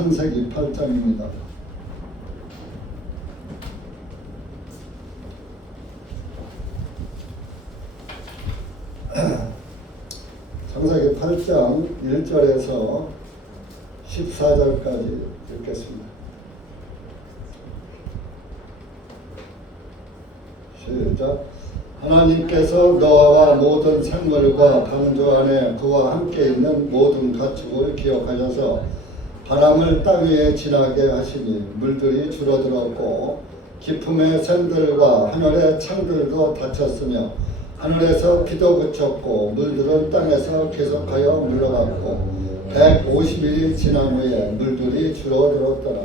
창세기 8장입니다. 창세기 8장 1절에서 14절까지 읽겠습니다. 시작. 하나님께서 노아와 모든 생물과 강조 안에 그와 함께 있는 모든 가축을 기억하셔서 바람을 땅 위에 지나게 하시니 물들이 줄어들었고 깊음의 샘들과 하늘의 창들도 닫혔으며 하늘에서 비도 그쳤고 물들은 땅에서 계속하여 물러갔고 150일이 지난 후에 물들이 줄어들었더라.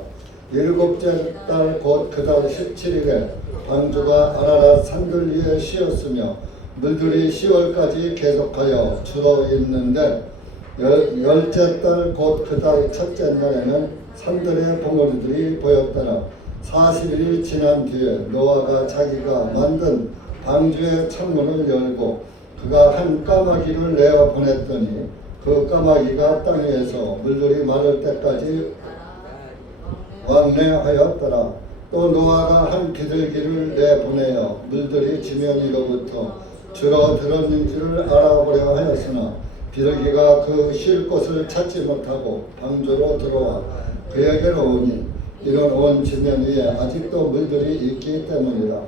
일곱째 달 곧 그 달 17일에 방주가 아라랏 산들 위에 쉬었으며 물들이 10월까지 계속하여 줄어 있는데 열째 달 곧 그 달 첫째 날에는 산들의 봉우리들이 보였더라. 40일이 지난 뒤에 노아가 자기가 만든 방주의 창문을 열고 그가 한 까마귀를 내어 보냈더니 그 까마귀가 땅 위에서 물들이 마를 때까지 왕래하였더라. 또 노아가 한 비둘기를 내보내어 물들이 지면으로부터 줄어들었는지를 알아보려 하였으나 비둘기가 그 쉴 곳을 찾지 못하고 방주로 들어와 그에게로 오니 이는 온 지면 위에 아직도 물들이 있기 때문이라.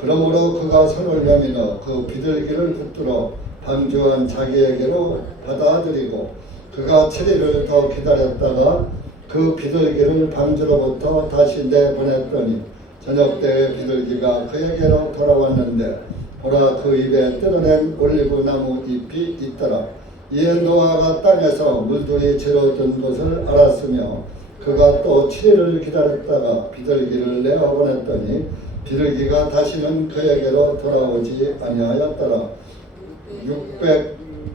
그러므로 그가 손을 내밀어 그 비둘기를 붙들어 방주한 자기에게로 받아들이고 그가 7일을 더 기다렸다가 그 비둘기를 방주로부터 다시 내보냈더니 저녁 때에 비둘기가 그에게로 돌아왔는데 보라 그 입에 뜯어낸 올리브 나무 잎이 있더라. 이에 노아가 땅에서 물들이 줄어든 것을 알았으며 그가 또 7일을 기다렸다가 비둘기를 내어보냈더니 비둘기가 다시는 그에게로 돌아오지 아니하였더라.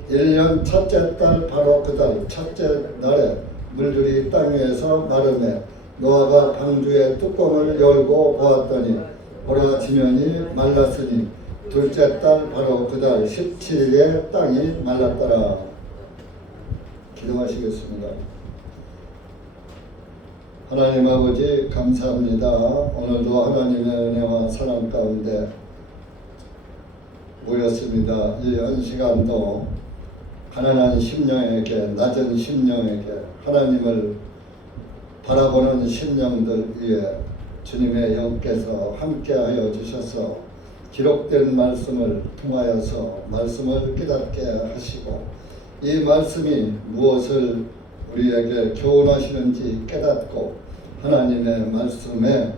601년 첫째 달 바로 그 달 첫째 날에 물들이 땅 위에서 마르매 노아가 방주의 뚜껑을 열고 보았더니 보라 지면이 말랐으니 둘째 달 바로 그 달 17일에 땅이 말랐더라. 기도하시겠습니다. 하나님 아버지 감사합니다. 오늘도 하나님의 은혜와 사랑 가운데 모였습니다. 이 한 시간도 가난한 심령에게 낮은 심령에게 하나님을 바라보는 심령들 위해 주님의 영께서 함께하여 주셔서 기록된 말씀을 통하여서 말씀을 깨닫게 하시고 이 말씀이 무엇을 우리에게 교훈하시는지 깨닫고 하나님의 말씀에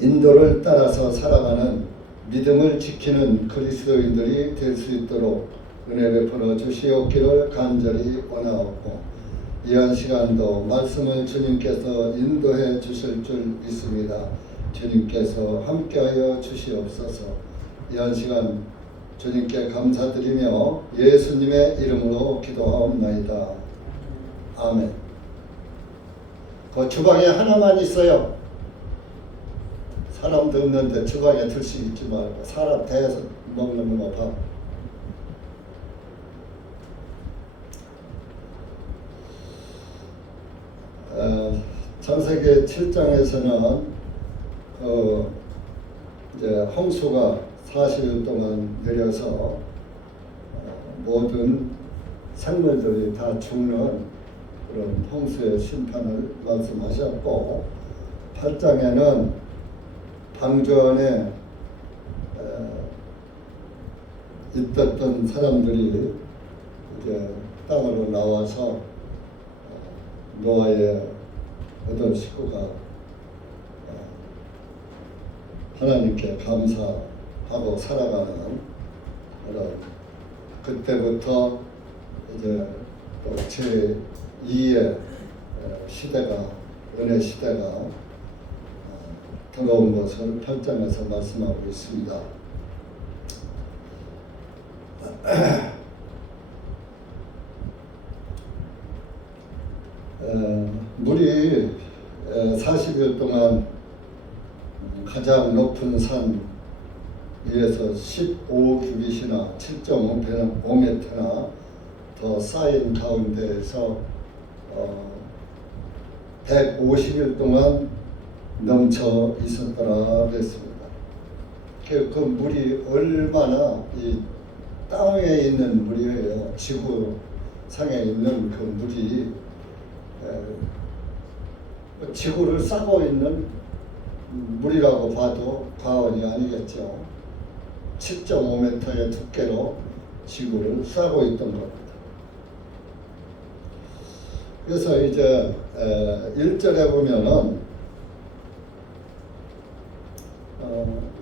인도를 따라서 살아가는 믿음을 지키는 그리스도인들이 될 수 있도록 은혜 베풀어 주시옵기를 간절히 원하옵고 이한 시간도 말씀을 주님께서 인도해 주실 줄 믿습니다. 주님께서 함께하여 주시옵소서. 이한 시간 주님께 감사드리며 예수님의 이름으로 기도하옵나이다. 아멘. 그 주방에 하나만 있어요. 사람도 없는데 주방에 들씩 있지 말고 사람 대해서 먹는 거 봐. 창세기 7장에서는 이제 홍수가 40일 동안 내려서 모든 생물들이 다 죽는 그런 홍수의 심판을 말씀하셨고 8장에는 방주 안에 있었던 사람들이 이제 땅으로 나와서 노아의 8식구가 하나님께 감사하고 살아가는 그런 그때부터 이제 또 제2의 시대가 은혜 시대가 들어온 것을 8장에서 말씀하고 있습니다. 물이 40일 동안 가장 높은 산 위에서 15규빗이나 7.5m나 더 쌓인 가운데에서 150일 동안 넘쳐 있었더라 그랬습니다. 그 물이 얼마나 이 땅 위에 있는 물이에요. 지구 상에 있는 그 물이 지구를 싸고 있는 물이라고 봐도 과언이 아니겠죠. 7.5m의 두께로 지구를 싸고 있던 겁니다. 그래서 이제 1절에 보면은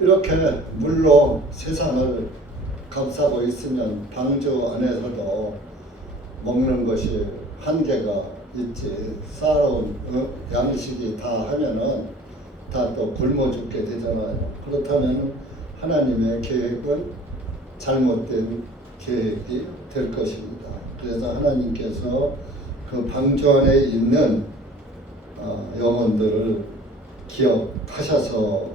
이렇게 물로 세상을 감싸고 있으면 방주 안에서도 먹는 것이 한계가 있지. 쌓아온 양식이 다 하면은 다 또 굶어 죽게 되잖아요. 그렇다면 하나님의 계획은 잘못된 계획이 될 것입니다. 그래서 하나님께서 그 방주 안에 있는 영혼들을 기억하셔서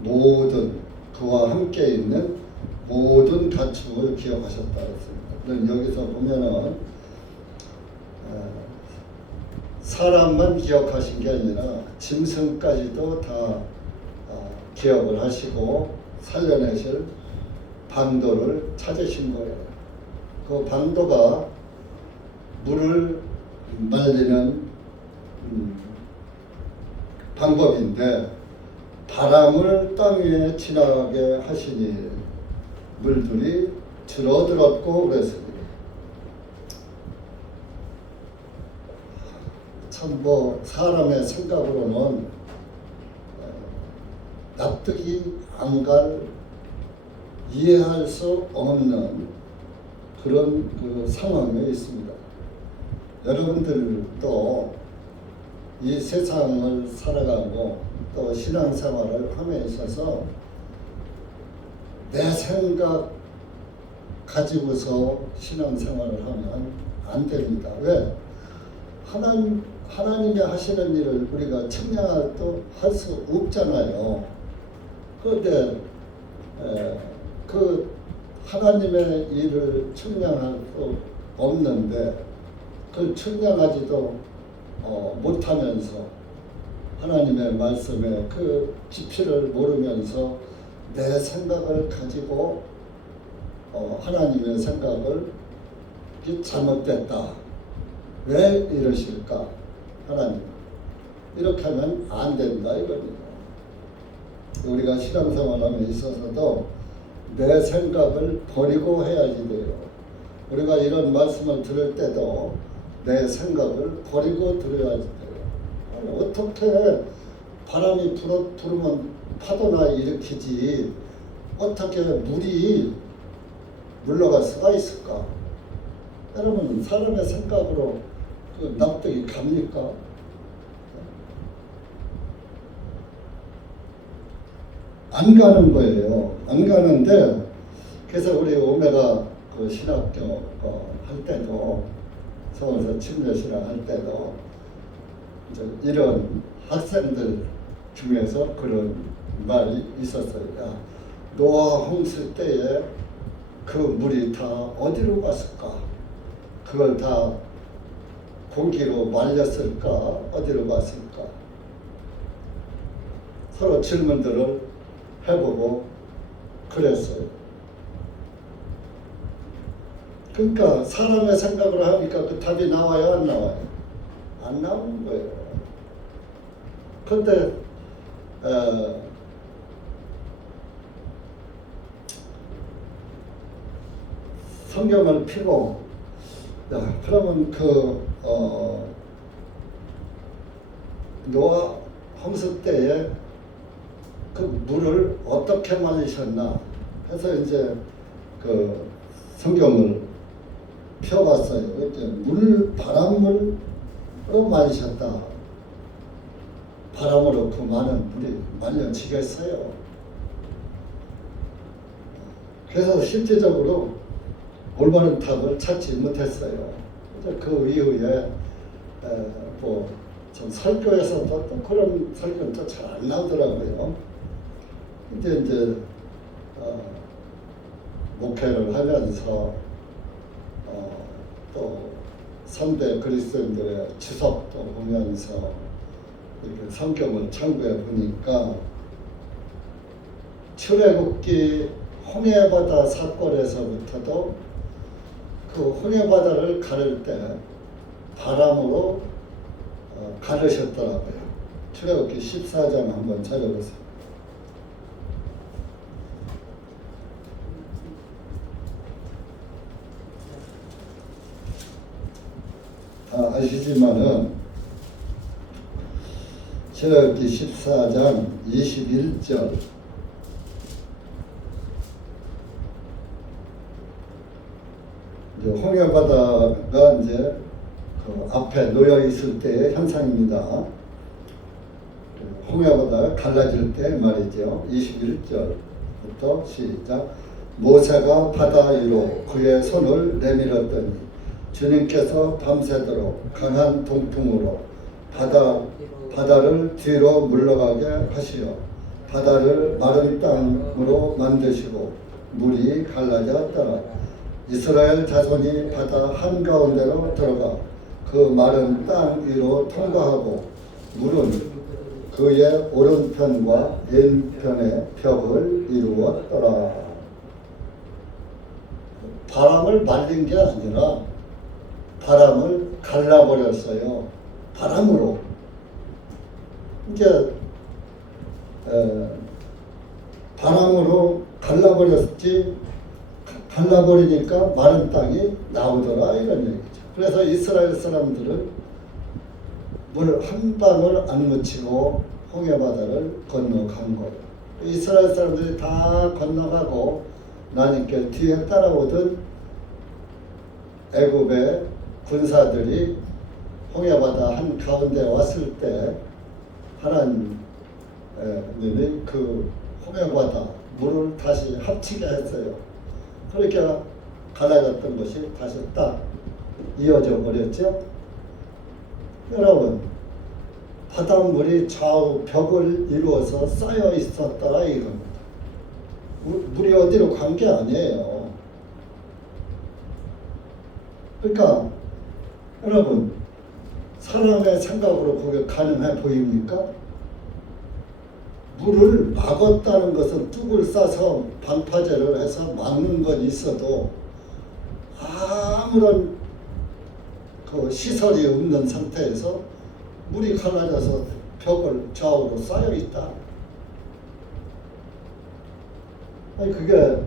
모든 그와 함께 있는 모든 가축을 기억하셨다 했습니다. 여기서 보면은 사람만 기억하신 게 아니라 짐승까지도 다 기억을 하시고 살려내실 방도를 찾으신 거예요. 그 방도가 물을 말리는 방법인데 바람을 땅 위에 지나가게 하시니 물들이 줄어들었고 그랬습니다. 참 사람의 생각으로는 납득이 안 갈, 이해할 수 없는 그런 그 상황에 있습니다. 여러분들도 이 세상을 살아가고 또 신앙생활을 함에 있어서 내 생각 가지고서 신앙생활을 하면 안 됩니다. 왜? 하나님이 하시는 일을 우리가 측량할 수 없잖아요. 그런데 그 하나님의 일을 측량할 수 없는데 그 측량하지도 못하면서 하나님의 말씀에 그 깊이를 모르면서 내 생각을 가지고 하나님의 생각을 잘못됐다. 왜 이러실까? 하나님. 이렇게 하면 안 된다 이겁니다. 우리가 신앙생활함에 있어서도 내 생각을 버리고 해야지 돼요. 우리가 이런 말씀을 들을 때도 내 생각을 버리고 들어야지 돼요. 아니, 어떻게 바람이 불으면 파도나 일으키지 어떻게 물이 물러갈 수가 있을까? 여러분 사람의 생각으로 그 납득이 갑니까? 안 가는 거예요. 안 가는데 그래서 우리 오메가 그 신학교 할 때도 서울서 침례신학 할 때도 이제 이런 학생들 중에서 그런 말이 있었어요. 야, 노아 홍수 때에 그 물이 다 어디로 갔을까? 그걸 다 공기로 말렸을까? 어디로 갔을까? 서로 질문들을 해보고 그랬어요. 그러니까 사람의 생각으로 하니까 그 답이 나와요, 안 나와요? 안 나오는 거예요. 그런데 성경을 펴고 그러면 노아 홍수 때에 그 물을 어떻게 말리셨나 해서 이제 그 성경을 펴봤어요. 이렇게 바람물로 말리셨다. 바람으로 그 많은 물이 말려지겠어요. 그래서 실제적으로 올바른 답을 찾지 못했어요. 그 이후에 좀 설교에서도 또 그런 설교는 또 잘 안 나오더라고요. 이제 목회를 하면서 또 선대 그리스도인들의 주석도 보면서 이렇게 성경을 참고해 보니까 출애굽기 홍해바다 사건에서부터도 그 홍해바다를 가를 때 바람으로 가르셨더라고요. 출애굽기 14장 한번 찾아보세요. 다 아시지만은 출애굽기 14장 21절 홍해바다가 이제 그 앞에 놓여 있을 때의 현상입니다. 홍해바다가 갈라질 때 말이죠. 21절부터 시작. 모세가 바다 위로 그의 손을 내밀었더니 주님께서 밤새도록 강한 동풍으로 바다를 뒤로 물러가게 하시어 바다를 마른 땅으로 만드시고 물이 갈라졌더라. 이스라엘 자손이 바다 한가운데로 들어가 그 마른 땅 위로 통과하고 물은 그의 오른편과 왼편의 벽을 이루었더라. 바람을 말린 게 아니라 바람을 갈라버렸어요. 바람으로. 이제 바람으로 갈라버렸지, 갈라버리니까 마른 땅이 나오더라 이런 얘기죠. 그래서 이스라엘 사람들은 물 한 방울 안 묻히고 홍해바다를 건너간 거예요. 이스라엘 사람들이 다 건너가고 나니까 뒤에 따라오던 애굽의 군사들이 홍해바다 한 가운데 왔을 때 하나님이 그 홍해바다 물을 다시 합치게 했어요. 그러니까 갈라졌던 것이 다시 딱 이어져 버렸죠. 여러분, 바닷물이 좌우 벽을 이루어서 쌓여 있었더라 이겁니다. 물이 어디로 간 게 아니에요. 그러니까 여러분, 사람의 생각으로 그게 가능해 보입니까? 물을 막았다는 것은 뚝을 싸서 방파제를 해서 막는 건 있어도 아무런 그 시설이 없는 상태에서 물이 갈라져서 벽을 좌우로 쌓여 있다. 아니 그게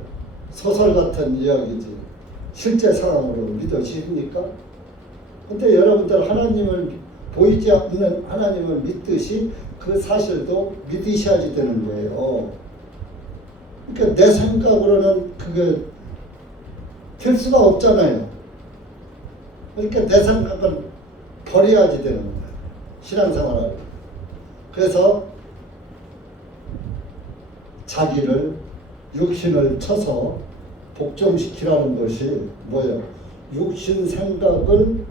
소설 같은 이야기지 실제 사람으로 믿어집니까? 근데 여러분들 하나님을 보이지 않는 하나님을 믿듯이 그 사실도 믿으셔야지 되는 거예요. 그러니까 내 생각으로는 그게 될 수가 없잖아요. 그러니까 내 생각은 버려야지 되는 거예요. 신앙생활을. 그래서 자기를 육신을 쳐서 복종시키라는 것이 뭐예요? 육신 생각을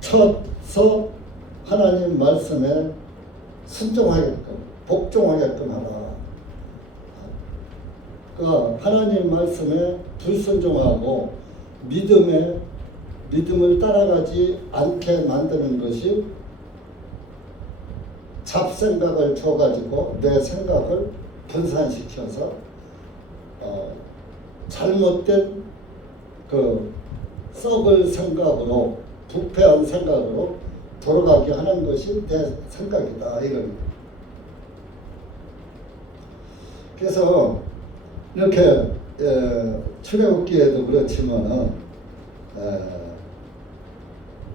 쳐서 하나님 말씀에 순종하게끔 복종하게끔 하라. 그 하나님 말씀에 불순종하고 믿음을 따라가지 않게 만드는 것이 잡생각을 줘가지고 내 생각을 분산시켜서 잘못된 그 썩을 생각으로 부패한 생각으로 돌아가게 하는 것이 내 생각이다 이겁니다. 그래서 이렇게 출애굽기에도 그렇지만은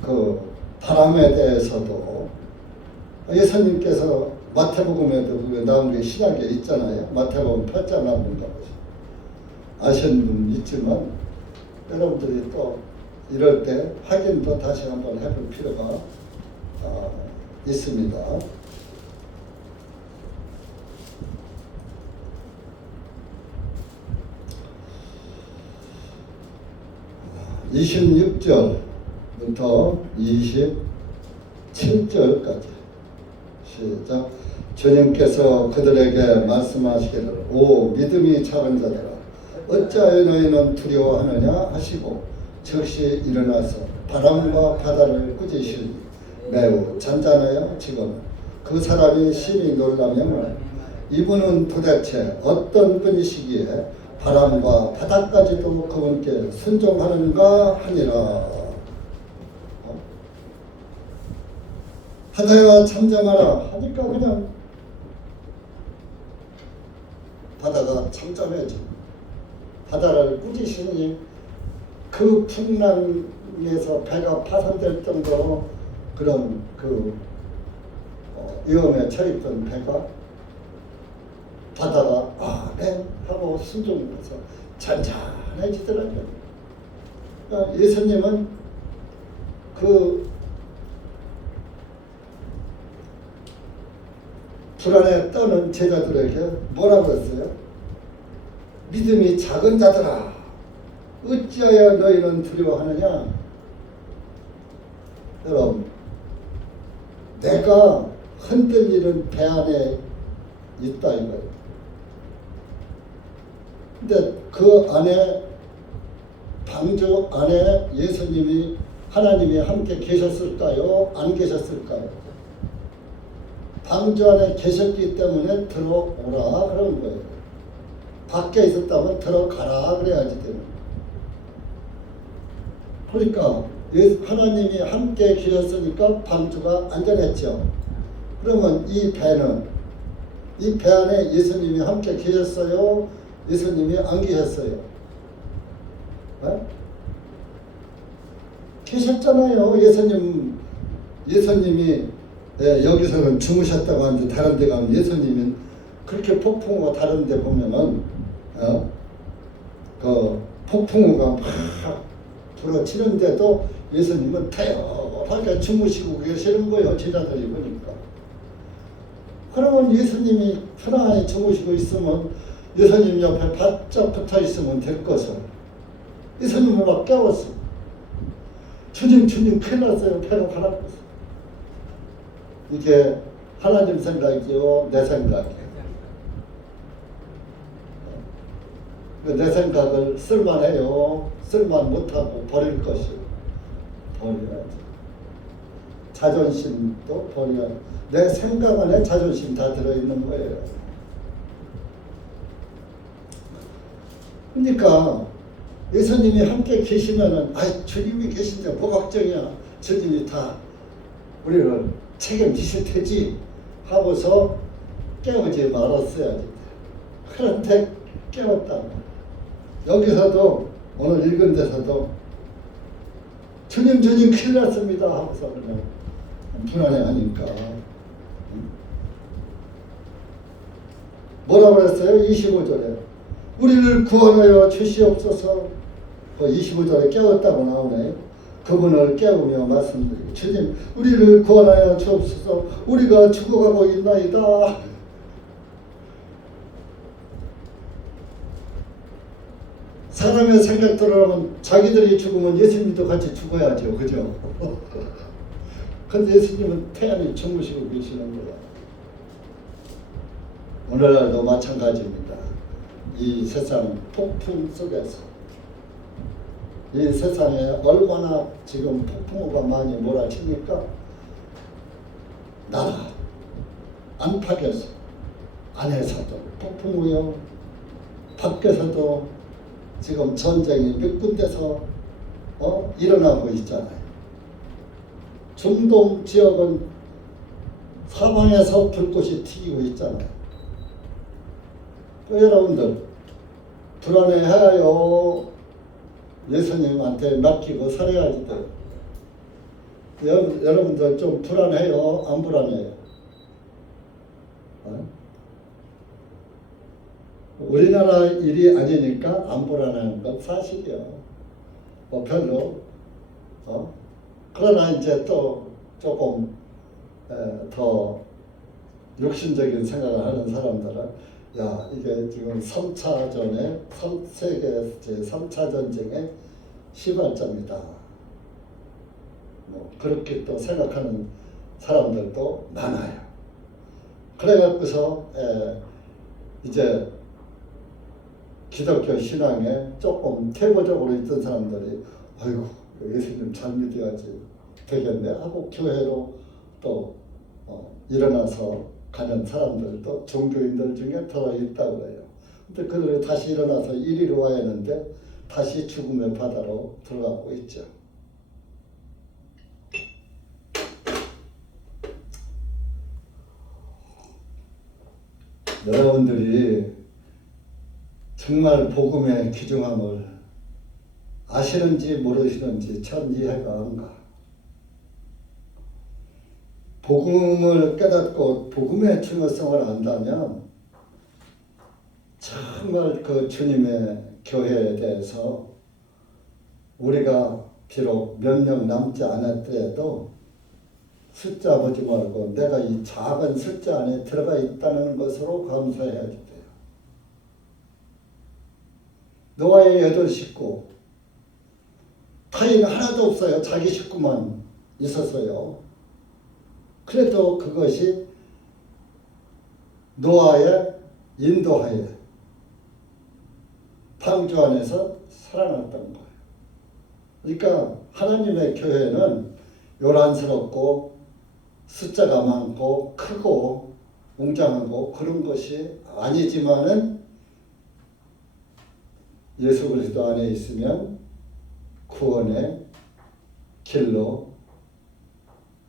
그 바람에 대해서도 예수님께서 마태복음에도 그게 나온 게 신약에 있잖아요. 마태복음 8장 한번 가보시죠. 아시는 분 있지만 여러분들이 또 이럴 때 확인도 다시 한번 해볼 필요가 있습니다. 26절부터 27절까지 시작. 주님께서 그들에게 말씀하시기를 오 믿음이 작은 자들아 어찌하여 너희는 두려워하느냐 하시고 즉시 일어나서 바람과 바다를 꾸짖으니 매우 잔잔하여 지거늘 그 사람이 심히 놀라며 이분은 도대체 어떤 분이시기에 바람과 바다까지도 그분께 순종하는가 하니라. 바다야 잠잠하라 하니까 그냥 바다가 잠잠해져. 바다를 꾸짖으니 그 풍랑에서 배가 파손될 정도로 그런 위험에 처했던 배가 바다가 네 하고 순종해서 잔잔해지더라고요. 그러니까 예수님은 그 불안에 떠는 제자들에게 뭐라고 했어요? 믿음이 작은 자들아 어찌하여 너희는 두려워하느냐? 여러분, 내가 흔들리는 배 안에 있다 이거예요. 근데 그 안에 방주 안에 예수님이 하나님이 함께 계셨을까요? 안 계셨을까요? 방주 안에 계셨기 때문에 들어오라 그런 거예요. 밖에 있었다면 들어가라 그래야지 되는 거예요. 그러니까 하나님이 함께 계셨으니까 방주가 안전했죠. 그러면 이 배 안에 예수님이 함께 계셨어요? 예수님이 안 계셨어요? 네? 계셨잖아요. 예수님이 여기서는 주무셨다고 하는데 다른 데 가면 예수님은 그렇게 폭풍우가 다른 데 보면은 그 폭풍우가 막 불어치는데도 예수님은 태연하게 주무시고 계시는 거예요. 제자들이 보니까. 그러면 예수님이 편안히 주무시고 있으면 예수님 옆에 바짝 붙어 있으면 될 것을 예수님을 막 깨웠어. 주님 큰일 났어요. 배가 가라앉았어. 이게 하나님 생각이요, 내 생각이에요. 내 생각을 쓸만해요. 쓸만 못하고 버릴 것이요. 버려야지. 자존심도 버려야. 내 생각 안에 자존심 다 들어있는 거예요. 그러니까 예수님이 함께 계시면은 주님이 계신데 뭐 걱정이야. 주님이 다 우리를 책임지실 테지 하고서 깨우지 말았어야지. 그런데 깨웠다. 여기서도 오늘 읽은 데서도 주님 큰일 났습니다 하고서 그냥 불안해하니까 뭐라고 그랬어요? 25절에 우리를 구원하여 주시옵소서. 25절에 깨웠다고 나오네. 그분을 깨우며 말씀드리고 주님 우리를 구원하여 주옵소서. 우리가 죽어가고 있나이다. 사람의 생각대로라면 자기들이 죽으면 예수님도 같이 죽어야죠. 그죠? 근데 예수님은 태연히 주무시고 계시는 거야. 오늘날도 마찬가지입니다. 이 세상 폭풍 속에서 이 세상에 얼마나 지금 폭풍우가 많이 몰아치니까 나라 안팎에서 안에서도 폭풍우요 밖에서도 지금 전쟁이 몇 군데서 일어나고 있잖아요. 중동 지역은 사방에서 불꽃이 튀기고 있잖아요. 여러분들 불안해해요. 예수님한테 맡기고 살아야지 돼요. 여러분들 좀 불안해요? 안 불안해요? 우리나라 일이 아니니까 안 불안한 건 사실이요. 별로. 그러나 이제 또 조금 더 욕심적인 생각을 하는 사람들은 이게 지금 3차전에 세계 제3차 전쟁의 시발점이다. 그렇게 또 생각하는 사람들도 많아요. 그래갖고서 이제 기독교 신앙에 조금 퇴보적으로 있던 사람들이 아이고 예수님 잘 믿어야지 되겠네 하고 교회로 또 일어나서 가는 사람들도 종교인들 중에 들어있다고 그래요. 근데 그들이 다시 일어나서 이리로 와야 하는데 다시 죽음의 바다로 들어가고 있죠. 여러분들이 정말 복음의 귀중함을 아시는지 모르시는지 참 이해가 안 가. 복음을 깨닫고 복음의 중요성을 안다면 정말 그 주님의 교회에 대해서 우리가 비록 몇 명 남지 않았더라도 숫자 보지 말고 내가 이 작은 숫자 안에 들어가 있다는 것으로 감사해야 돼요. 노아의 8 식구 타인 하나도 없어요. 자기 식구만 있었어요. 그래도 그것이 노아의 인도하에 방주 안에서 살아났던 거예요. 그러니까 하나님의 교회는 요란스럽고 숫자가 많고 크고 웅장하고 그런 것이 아니지만은 예수 그리스도 안에 있으면 구원의 길로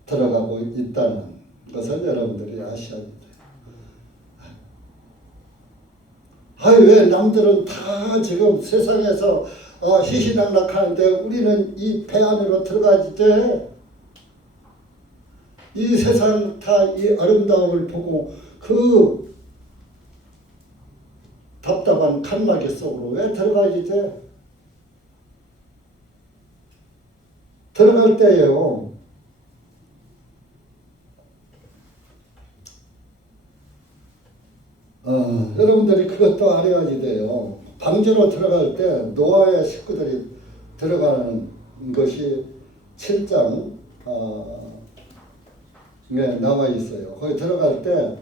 들어가고 있다는 것을 여러분들이 아셔야 돼요. 왜 남들은 다 지금 세상에서 희희낙낙하는데 우리는 이 배 안으로 들어가지 돼. 이 세상 다 이 아름다움을 보고 그 답답한 칸막이 속으로 왜 들어가지 돼? 들어갈 때예요. 여러분들이 그것도 알아야지 돼요. 방주로 들어갈 때 노아의 식구들이 들어가는 것이 7장 나와 있어요. 거기 들어갈 때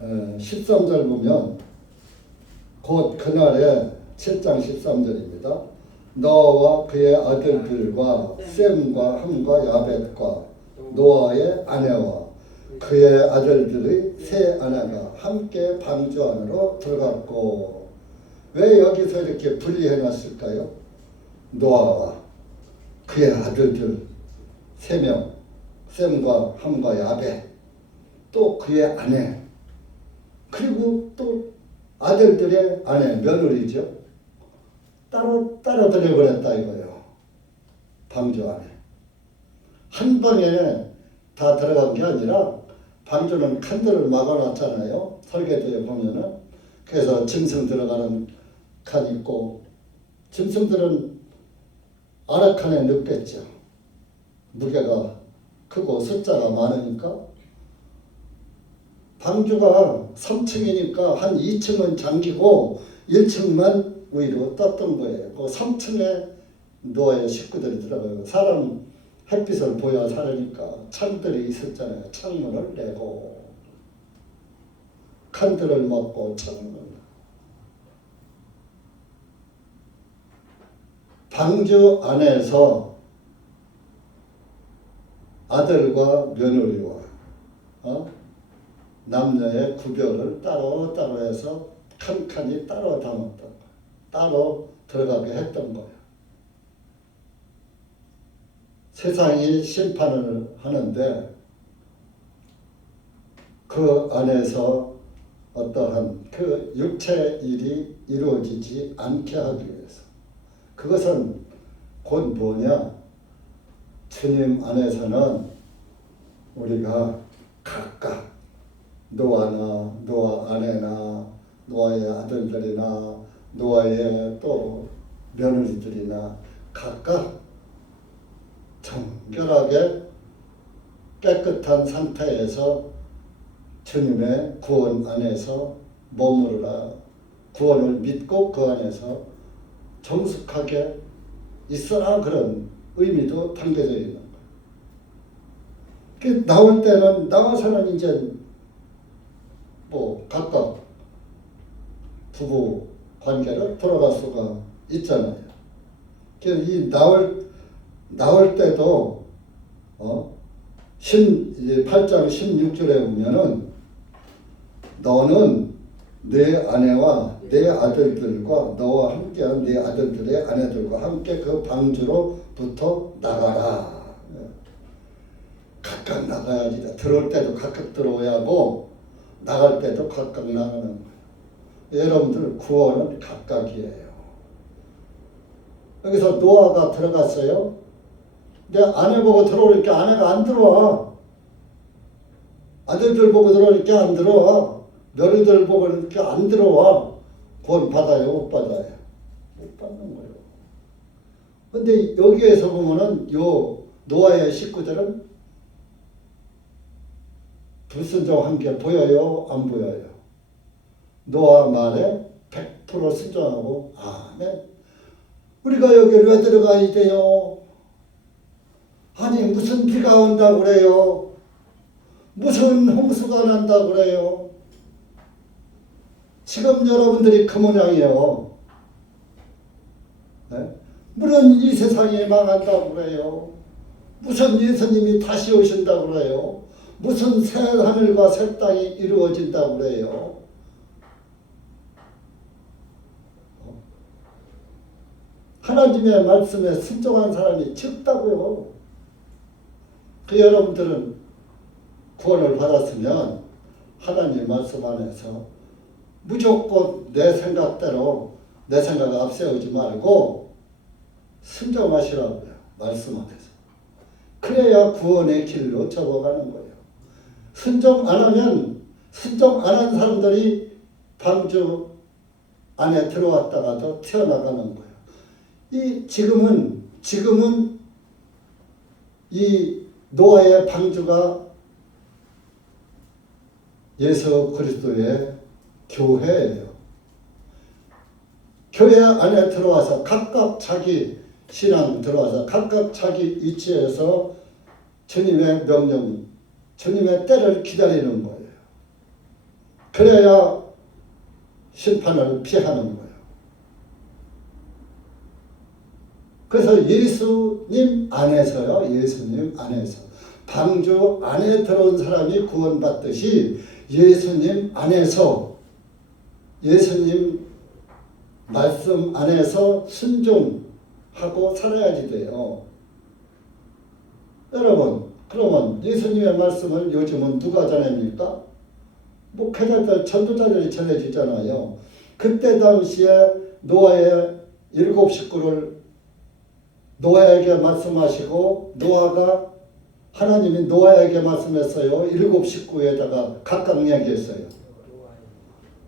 13절 보면 곧 그날에 7장 13절입니다. 노아와 그의 아들들과 셈과 함과 야벳과 노아의 아내와 그의 아들들의 세 아내가 함께 방주 안으로 들어갔고, 왜 여기서 이렇게 분리해 놨을까요? 노아와 그의 아들들 3명, 셈과 함과 야벳, 또 그의 아내, 그리고 또 아들들의 아내, 며느리죠. 따로 들여버렸다 이거예요. 방주 안에. 한 방에 다 들어간 게 아니라 방주는 칸들을 막아놨잖아요. 설계도에 보면은. 그래서 짐승 들어가는 칸 있고, 짐승들은 아라칸에 넣겠죠. 무게가 크고 숫자가 많으니까. 방주가 3층이니까 한 2층은 잠기고 1층만 위로 떴던 거예요. 그 3층에 노아의 식구들이 들어가요. 사람 햇빛을 보여 살으니까 창들이 있었잖아요. 창문을 내고 칸들을 막고 창문을. 방주 안에서 아들과 며느리와 남녀의 구별을 따로 해서 칸칸이 따로 담았던 거예요. 따로 들어가게 했던 거예요. 세상이 심판을 하는데 그 안에서 어떠한 그 육체 일이 이루어지지 않게 하기 위해서. 그것은 곧 뭐냐? 주님 안에서는 우리가 각각 노아나 노아 아내나 노아의 아들들이나 노아의 또 며느리들이나 각각 정결하게 깨끗한 상태에서 주님의 구원 안에서 머무르라. 구원을 믿고 그 안에서 정숙하게 있어라. 그런 의미도 담겨져 있는 거예요. 그 나올 때는 나와서는 이제 뭐 각각 부부 관계로 돌아갈 수가 있잖아요. 그래서 이 나올 때도 8장 16절에 보면은 너는 내 아내와 내 아들들과 너와 함께한 네 아들들의 아내들과 함께 그 방주로부터 나가라. 각각 나가야지. 들어올 때도 각각 들어오야 하고 나갈 때도 각각 나가는 거예요. 여러분들 구원은 각각이에요. 여기서 노아가 들어갔어요. 근데 아내 보고 들어오니까 아내가 안 들어와. 아들들 보고 들어오니까 안 들어와. 며느리들 보고 그러니까 안 들어와. 구원 받아요? 못 받아요? 못 받는 거예요. 근데 여기에서 보면은 요 노아의 식구들은 불순종한 게 보여요? 안 보여요? 노아 말에 100% 순종하고 아멘. 우리가 여기를 왜 들어가야 돼요? 아니 무슨 비가 온다고 그래요? 무슨 홍수가 난다고 그래요? 지금 여러분들이 그 모양이에요. 네? 물론 이 세상이 망한다고 그래요. 무슨 예수님이 다시 오신다고 그래요. 무슨 새 하늘과 새 땅이 이루어진다고 그래요. 하나님의 말씀에 순종한 사람이 적다고요. 그 여러분들은 구원을 받았으면 하나님 말씀 안에서 무조건 내 생각대로 내 생각을 앞세우지 말고 순종하시라고요. 말씀 안에서. 그래야 구원의 길로 접어가는 거예요. 순종 안 하면 순종 안 한 사람들이 방주 안에 들어왔다가도 튀어나가는 거예요. 지금은 이 노아의 방주가 예수 그리스도의 교회예요. 교회 안에 들어와서 각각 자기 신앙 들어와서 각각 자기 위치에서 주님의 명령, 주님의 때를 기다리는 거예요. 그래야 심판을 피하는 거예요. 그래서 예수님 안에서요. 예수님 안에서. 방주 안에 들어온 사람이 구원받듯이 예수님 안에서 예수님 말씀 안에서 순종하고 살아야지 돼요. 여러분, 그러면 예수님의 말씀을 요즘은 누가 전합니까? 목회자들, 전도자들이 전해주잖아요. 그때 당시에 노아의 7 식구를 노아에게 말씀하시고 노아가 하나님이 노아에게 말씀했어요. 7 식구에다가 각각 얘기했어요.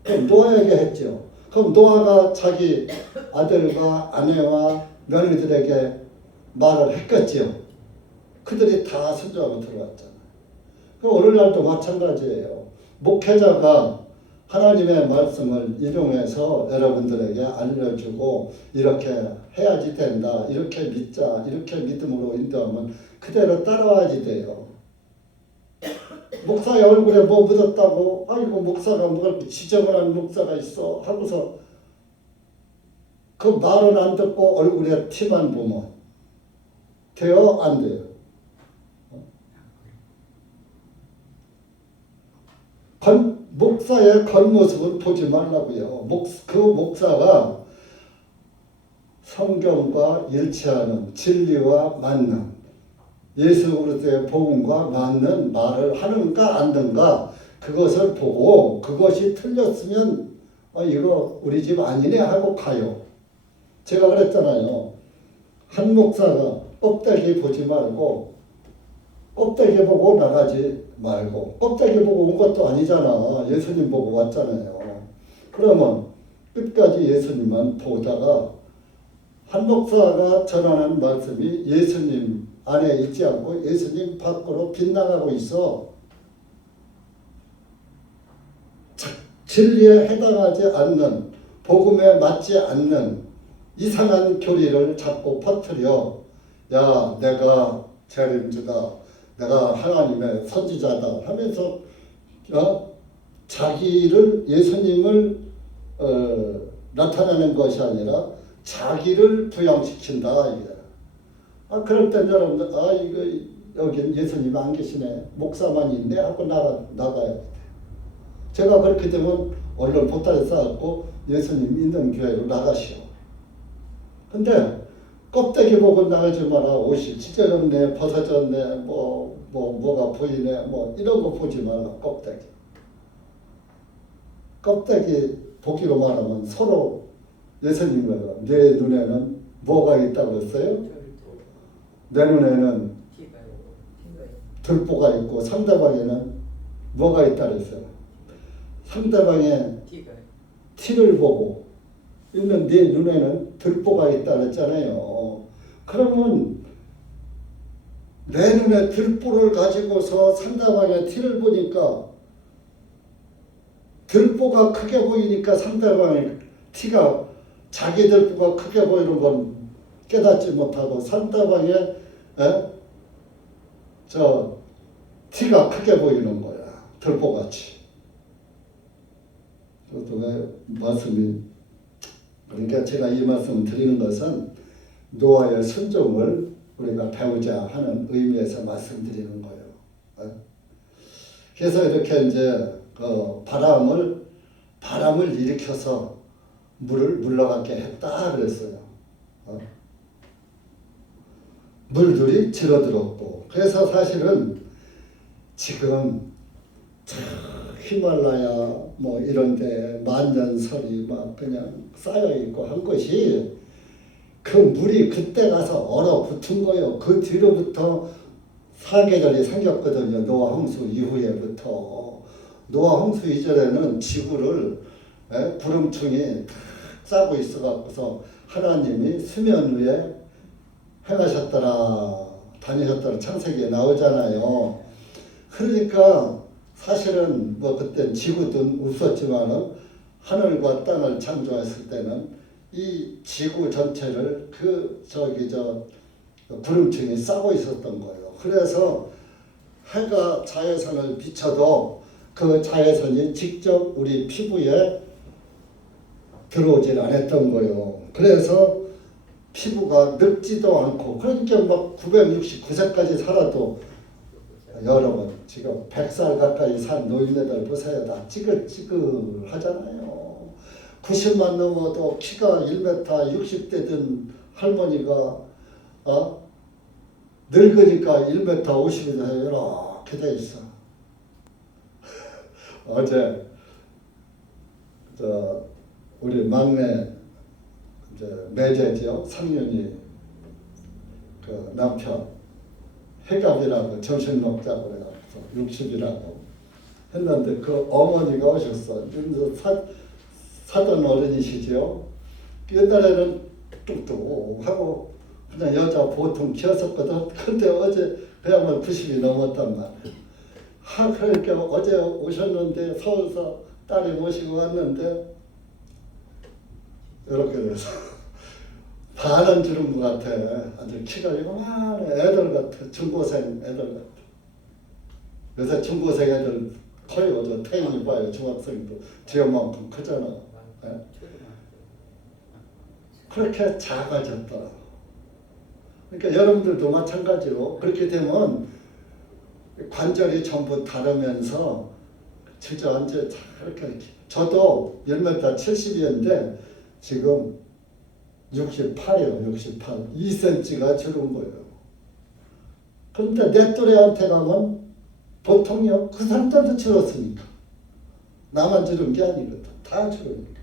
그럼 노아에게 했죠. 그럼 노아가 자기 아들과 아내와 며느리들에게 말을 했겠죠. 그들이 다 순종하고 들어왔잖아요. 오늘날도 마찬가지예요. 목회자가 하나님의 말씀을 인용해서 여러분들에게 알려주고 이렇게 해야지 된다. 이렇게 믿자. 이렇게 믿음으로 인도하면 그대로 따라와야지 돼요. 목사의 얼굴에 뭐 묻었다고 아이고 목사가 뭐 지저분한 목사가 있어 하고서 그 말은 안 듣고 얼굴에 티만 보면 돼요? 안 돼요? 목사의 겉모습은 보지 말라고요. 그 목사가 성경과 일치하는 진리와 맞는 예수 그리스도의 복음과 맞는 말을 하는가 안 하는가 그것을 보고 그것이 틀렸으면 이거 우리 집 아니네 하고 가요. 제가 그랬잖아요. 한 목사가 껍데기 보지 말고 껍데기 보고 나가지 말고 껍데기 보고 온 것도 아니잖아. 예수님 보고 왔잖아요. 그러면 끝까지 예수님만 보다가 한 목사가 전하는 말씀이 예수님 안에 있지 않고 예수님 밖으로 빗나가고 있어. 진리에 해당하지 않는 복음에 맞지 않는 이상한 교리를 자꾸 퍼뜨려. 야, 내가 재림주다. 내가 하나님의 선지자다 하면서 자기를 예수님을 나타내는 것이 아니라 자기를 부양시킨다 이게. 그럴 땐 여러분들 이거 여긴 예수님 안 계시네, 목사만 있네 하고 나가야 돼. 제가 그렇게 되면 얼른 보따리 싸갖고 예수님 있는 교회로 나가시오. 근데 껍데기 보고 나가지 마라. 옷이 찢어졌네, 벗어졌네, 뭐가 보이네, 이런 거 보지 말라. 껍데기 보기로 말하면 서로 예수님과 내 눈에는 뭐가 있다고 그랬어요? 내 눈에는 들보가 있고 상대방에는 뭐가 있다 그랬어요? 상대방의 티를 보고 있는 네 눈에는 들보가 있다 그랬잖아요. 그러면 내 눈에 들보를 가지고서 상대방의 티를 보니까 들보가 크게 보이니까 상대방의 티가 자기 들보가 크게 보이는 건 깨닫지 못하고 상대방의 티가 크게 보이는 거야. 들보같이. 그것도 왜 말씀이, 그러니까 제가 이 말씀을 드리는 것은 노아의 순종을 우리가 배우자 하는 의미에서 말씀드리는 거예요. 그래서 이렇게 이제 바람을 일으켜서 물을 물러가게 했다 그랬어요. 물들이 줄어들었고, 그래서 사실은 지금 히말라야 이런데 만년설이 막 그냥 쌓여 있고 한 것이 그 물이 그때 가서 얼어붙은 거예요. 그 뒤로부터 사계절이 생겼거든요. 노아 홍수 이후에부터. 노아 홍수 이전에는 지구를 구름층이 탁 싸고 있어갖고서 하나님이 수면 위에 행하셨더라 다니셨더라 창세기에 나오잖아요. 그러니까 사실은 그때 지구도 없었지만은 하늘과 땅을 창조했을 때는 이 지구 전체를 구름층이 싸고 있었던 거예요. 그래서 해가 자외선을 비춰도 그 자외선이 직접 우리 피부에 들어오질 않았던 거예요. 그래서 피부가 늙지도 않고, 그러니까 막 969세까지 살아도, 여러분 지금 100살 가까이 산 노인네들 보세요. 다 찌글찌글 하잖아요. 90만 넘어도 키가 1m 60대든 할머니가 늙으니까 1m 50이 돼요. 이렇게 돼 있어. 어제 우리 막내 매제지요. 상윤이 그 남편 해갑이라고 점심 먹자고 그래가지고 60이라고 했는데 그 어머니가 오셨어. 사돈 어른이시죠. 옛날에는 뚝뚝하고 그냥 여자 보통 키웠었거든. 근데 어제 그야말로 90이 넘었단 말이야. 그러니까 어제 오셨는데 서울서 딸이 모시고 왔는데 이렇게 돼서 반은 주는 것 같아. 아주 키가 이거만 애들 같아. 중고생 애들 같아. 요새 중고생 애들 커요. 저 태인이 봐요. 중학생도 지역만큼 크잖아. 네? 그렇게 작아졌더라. 그러니까 여러분들도 마찬가지로 그렇게 되면 관절이 전부 다르면서 주저앉아 이렇게. 저도 1m 70이었는데 지금 68이에요. 68. 2cm가 줄은 거예요. 그런데 내 또래한테 가면 보통요. 그 사람들도 줄었으니까. 나만 줄은 게 아니거든. 다 줄으니까.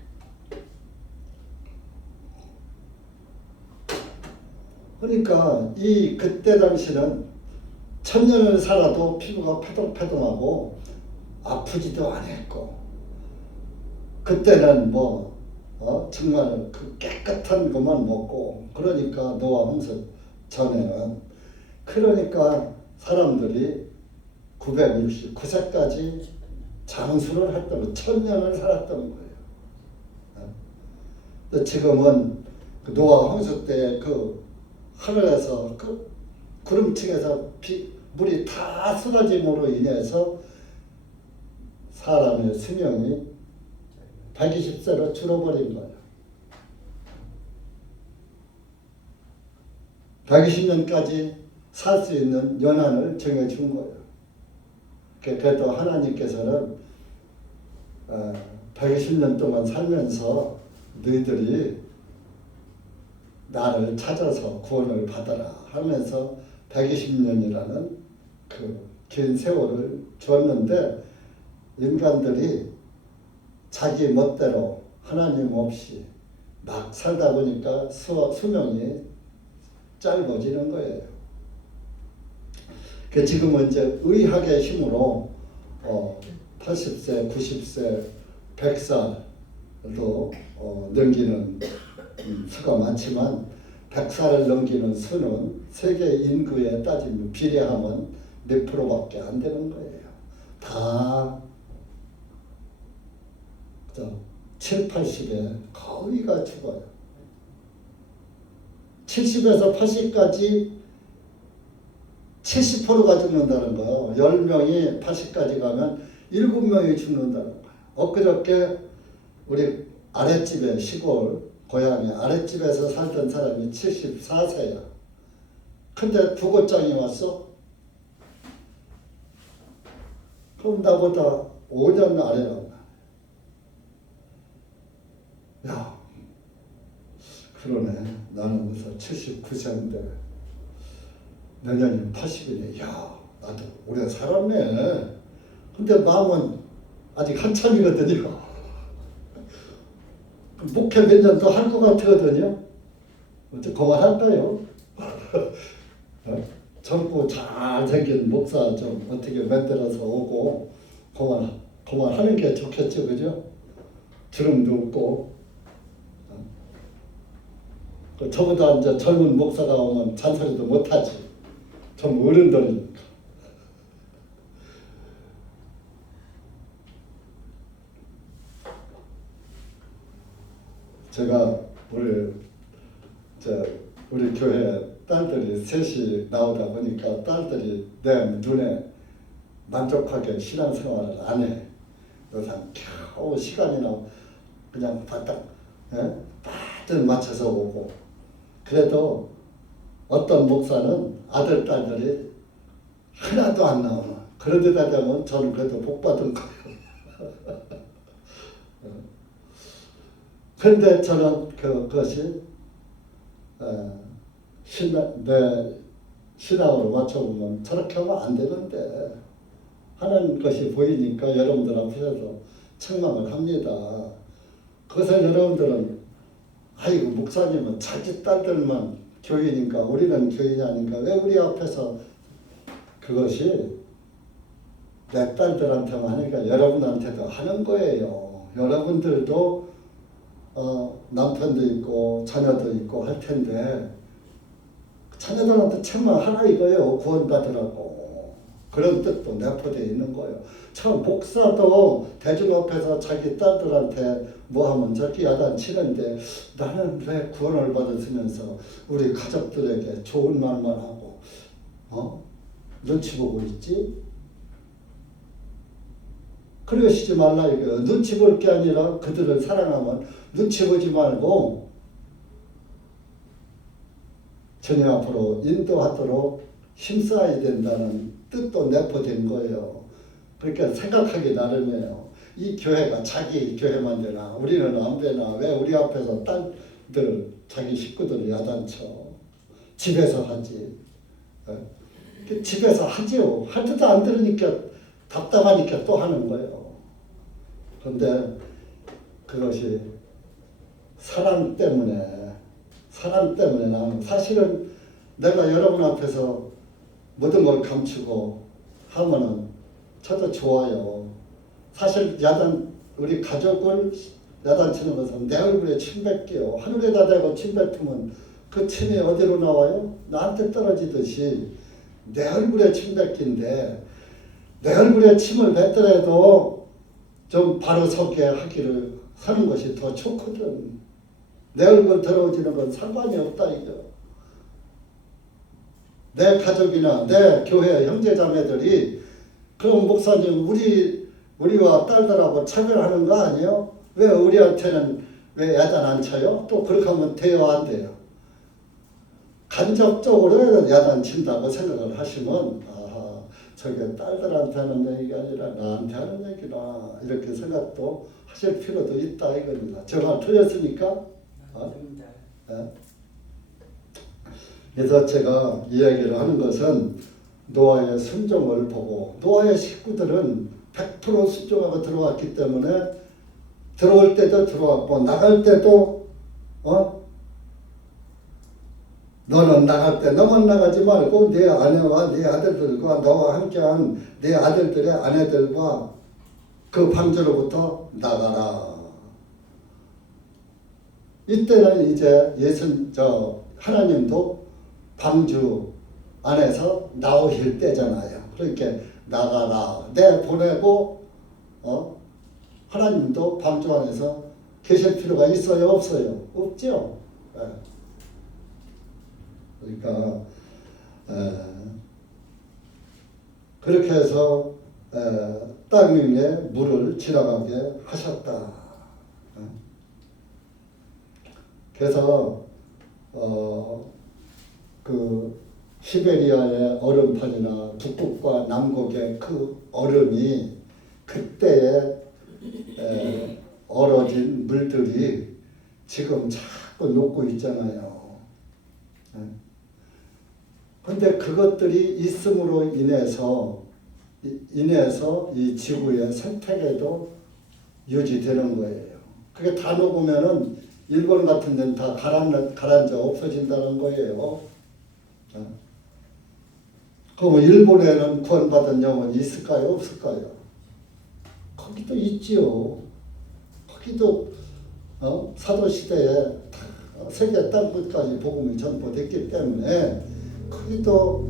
그러니까 그때 당시는 1000년을 살아도 피부가 패동패동하고 아프지도 않았고, 그때는 정말 그 깨끗한 것만 먹고, 그러니까 노아 홍수 전에는, 그러니까 사람들이 969세까지 장수를 했던 거, 1000년을 살았던 거예요. 지금은 그 노아 홍수 때 그 하늘에서 그 구름층에서 물이 다 쏟아짐으로 인해서 사람의 수명이 120세로 줄어버린 거예요. 120년까지 살 수 있는 연한을 정해준 거예요. 그래도 하나님께서는 120년 동안 살면서 너희들이 나를 찾아서 구원을 받아라 하면서 120년이라는 그 긴 세월을 줬는데 인간들이 자기 멋대로 하나님 없이 막 살다 보니까 수명이 짧아지는 거예요. 지금은 이제 의학의 힘으로 80세, 90세, 100살도 넘기는 수가 많지만 100살을 넘기는 수는 세계 인구에 따지면 비례하면 몇 프로밖에 안 되는 거예요. 다 7, 80에 거의가 죽어요. 70에서 80까지 70%가 죽는다는 거예요. 10명이 80까지 가면 7명이 죽는다는 거예요. 엊그저께 우리 아랫집에 시골 고향에 아랫집에서 살던 사람이 74세야. 근데 부고장이 왔어? 그럼 나보다 5년 아래란 말이야. 야, 그러네. 나는 벌써 79세인데 내년이면 80이네. 야, 나도 오래 살았네. 근데 마음은 아직 한참이거든요. 목회 몇 년 더 할 것 같거든요. 어째 그만할까요? 젊고 잘생긴 목사 좀 어떻게 만들어서 오고 그만하는 게 좋겠죠, 그죠? 주름도 없고. 저보다 이제 젊은 목사가 오면 잔소리도 못하지. 좀 어른들이니까. 제가 우리 교회 딸들이 셋이 나오다 보니까 딸들이 내 눈에 만족하게 신앙생활을 안 해. 그래서 겨우 시간이나 그냥 바짝 맞춰서 오고. 그래도 어떤 목사는 아들 딸들이 하나도 안 나오나. 그러다 보면 저는 그래도 복 받은 거예요. 그런데 저는 그것이 내 신앙으로 맞춰보면 저렇게 하면 안 되는데 하는 것이 보이니까 여러분들 앞에서 책망을 합니다. 그것을 여러분들은 아이고 목사님은 자기 딸들만 교인인가 우리는 교인이 아닌가 왜 우리 앞에서 그것이 내 딸들한테만 하니까 여러분한테도 하는 거예요. 여러분들도 남편도 있고 자녀도 있고 할 텐데 자녀들한테 책망하라 이거예요. 구원받으라고. 그런 뜻도 내포되어 있는 거예요. 참 목사도 대중 앞에서 자기 딸들한테 뭐 하면 저렇게 야단치는데 나는 왜 구원을 받았으면서 우리 가족들에게 좋은 말만 하고 눈치 보고 있지? 그러시지 말라 이거예요. 눈치 볼 게 아니라 그들을 사랑하면 눈치 보지 말고 전혀 앞으로 인도하도록 힘써야 된다는 뜻도 내포된 거예요. 그러니까 생각하기 나름이에요. 이 교회가 자기 교회만 되나 우리는 안 되나 왜 우리 앞에서 딸들 자기 식구들을 야단쳐. 집에서 하지. 집에서 하지요. 할 때도 안 들으니까 답답하니까 또 하는 거예요. 그런데 그것이 사랑 때문에 나는 사실은 내가 여러분 앞에서 모든 걸 감추고 하면은 저도 좋아요. 사실 우리 가족을 야단치는 것은 내 얼굴에 침 뱉게요. 하늘에다 대고 침 뱉으면 그 침이 어디로 나와요? 나한테 떨어지듯이 내 얼굴에 침 뱉긴데 내 얼굴에 침을 뱉더라도 좀 바로 서게 하기를 하는 것이 더 좋거든. 내 얼굴 더러워지는 건 상관이 없다 이거. 내 가족이나 내 교회 형제자매들이 그럼 목사님 우리와 딸들하고 차별하는 거 아니에요? 왜 우리한테는 왜 야단 안 쳐요? 또 그렇게 하면 돼요 안 돼요? 간접적으로 야단친다고 생각을 하시면 아하, 저게 딸들한테 하는 얘기가 아니라 나한테 하는 얘기나 이렇게 생각도 하실 필요도 있다 이겁니다. 제가 틀렸으니까? 어? 네. 그래서 제가 이야기를 하는 것은 노아의 순종을 보고 노아의 식구들은 100% 순종하고 들어왔기 때문에 들어올 때도 들어왔고 나갈 때도 너는 나갈 때 너만 나가지 말고 네 아내와 네 아들들과 너와 함께한 네 아들들의 아내들과 그 방주로부터 나가라. 이때는 이제 하나님도 방주 안에서 나오실 때잖아요. 그러니까 나가라. 내 보내고 하나님도 방주 안에서 계실 필요가 있어요? 없어요? 없죠. 네. 그러니까 그렇게 해서 땅 위에 물을 지나가게 하셨다. 그래서 그 시베리아의 얼음판이나 북극과 남극의 그 얼음이 그때에 얼어진 물들이 지금 자꾸 녹고 있잖아요. 근데 그것들이 있음으로 인해서 이 지구의 생태계도 유지되는 거예요. 그게 다 녹으면은 일본 같은 데는 다 가라앉아 없어진다는 거예요. 그럼 일본에는 구원받은 영혼이 있을까요? 없을까요? 거기도 있지요. 거기도 사도시대에 세계 땅끝까지 복음이 전포됐기 때문에 거기도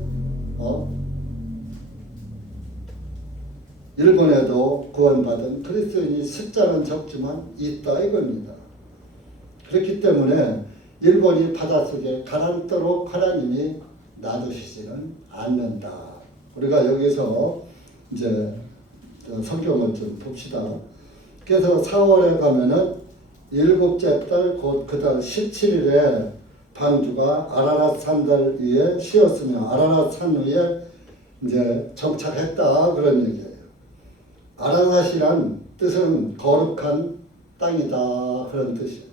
일본에도 구원받은 그리스도인이 숫자는 적지만 있다 이겁니다. 그렇기 때문에 일본이 바닷속에 가라앉도록 하나님이 놔두시지는 않는다. 우리가 여기서 이제 성경을 좀 봅시다. 그래서 4월에 가면은 일곱째 달 곧 그달 17일에 방주가 아라랏 산들 위에 쉬었으며 아라랏 산 위에 이제 정착했다 그런 얘기예요. 아라랏이란 뜻은 거룩한 땅이다 그런 뜻이에요.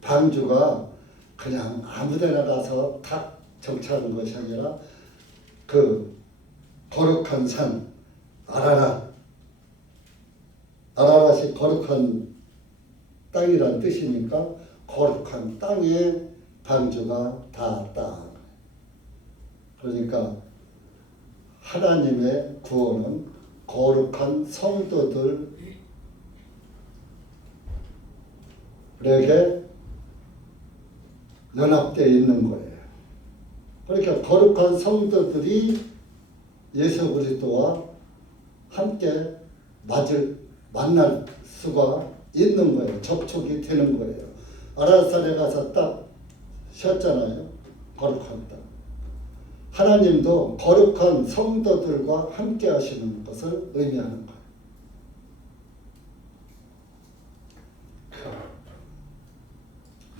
방주가 그냥 아무데나 가서 탁 정착한 것이 아니라 그 거룩한 산 아라랏이 거룩한 땅이란 뜻이니까 거룩한 땅에 방주가 닿았다. 그러니까 하나님의 구원은 거룩한 성도들에게 연합되어 있는 거예요. 그러니까 거룩한 성도들이 예수 그리스도와 함께 만날 수가 있는 거예요. 접촉이 되는 거예요. 아라삿산에 가서 딱 쉬었잖아요. 거룩한 땅. 하나님도 거룩한 성도들과 함께 하시는 것을 의미하는 거예요.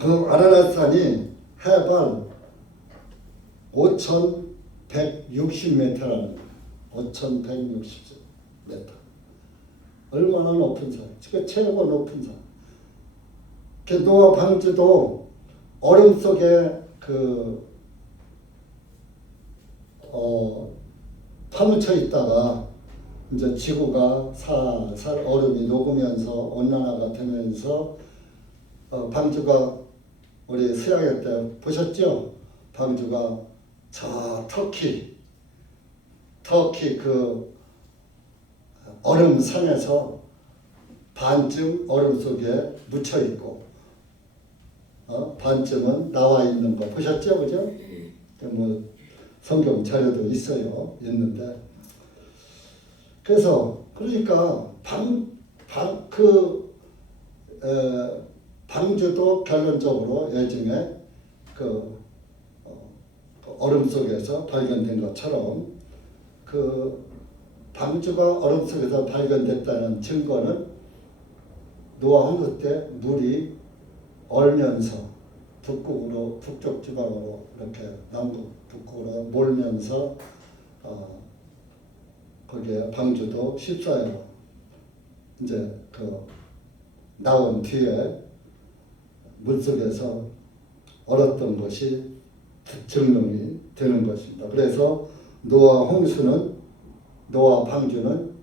그 아라랏산이 해발 5,160m라는 거예요. 5,160m. 얼마나 높은 산? 지금 최고 높은 산. 노아 방주도 얼음 속에 파묻혀 있다가 이제 지구가 살살 얼음이 녹으면서 온난화가 되면서 방주가 우리 수양회 때 보셨죠? 방주가 저 터키 그 얼음 산에서 반쯤 얼음 속에 묻혀 있고 반쯤은 나와 있는 거 보셨죠, 그죠? 뭐 성경 자료도 있는데 그래서 그러니까 방주도 결론적으로 예증에 얼음 속에서 발견된 것처럼 방주가 얼음 속에서 발견됐다는 증거는 노아 홍수 때 물이 얼면서 북쪽 지방으로 이렇게 남북 북쪽으로 몰면서 거기에 방주도 14여 이제 그 나온 뒤에 물속에서 얼었던 것이 증명이 되는 것입니다. 그래서 노아 홍수는 노아 방주는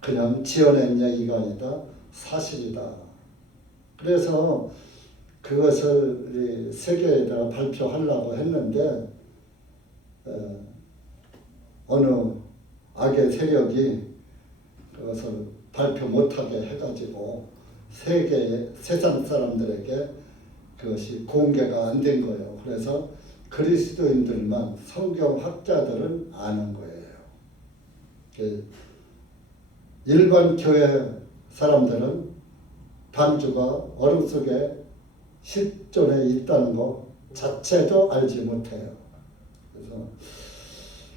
그냥 지어낸 얘기가 아니다 사실이다. 그래서 그것을 세계에다 발표하려고 했는데 어느 악의 세력이 그것을 발표 못하게 해가지고 세상 사람들에게 그것이 공개가 안 된 거예요. 그래서 그리스도인들만 성경학자들은 아는 거예요. 일반 교회 사람들은 방주가 얼음 속에 실존에 있다는 것 자체도 알지 못해요.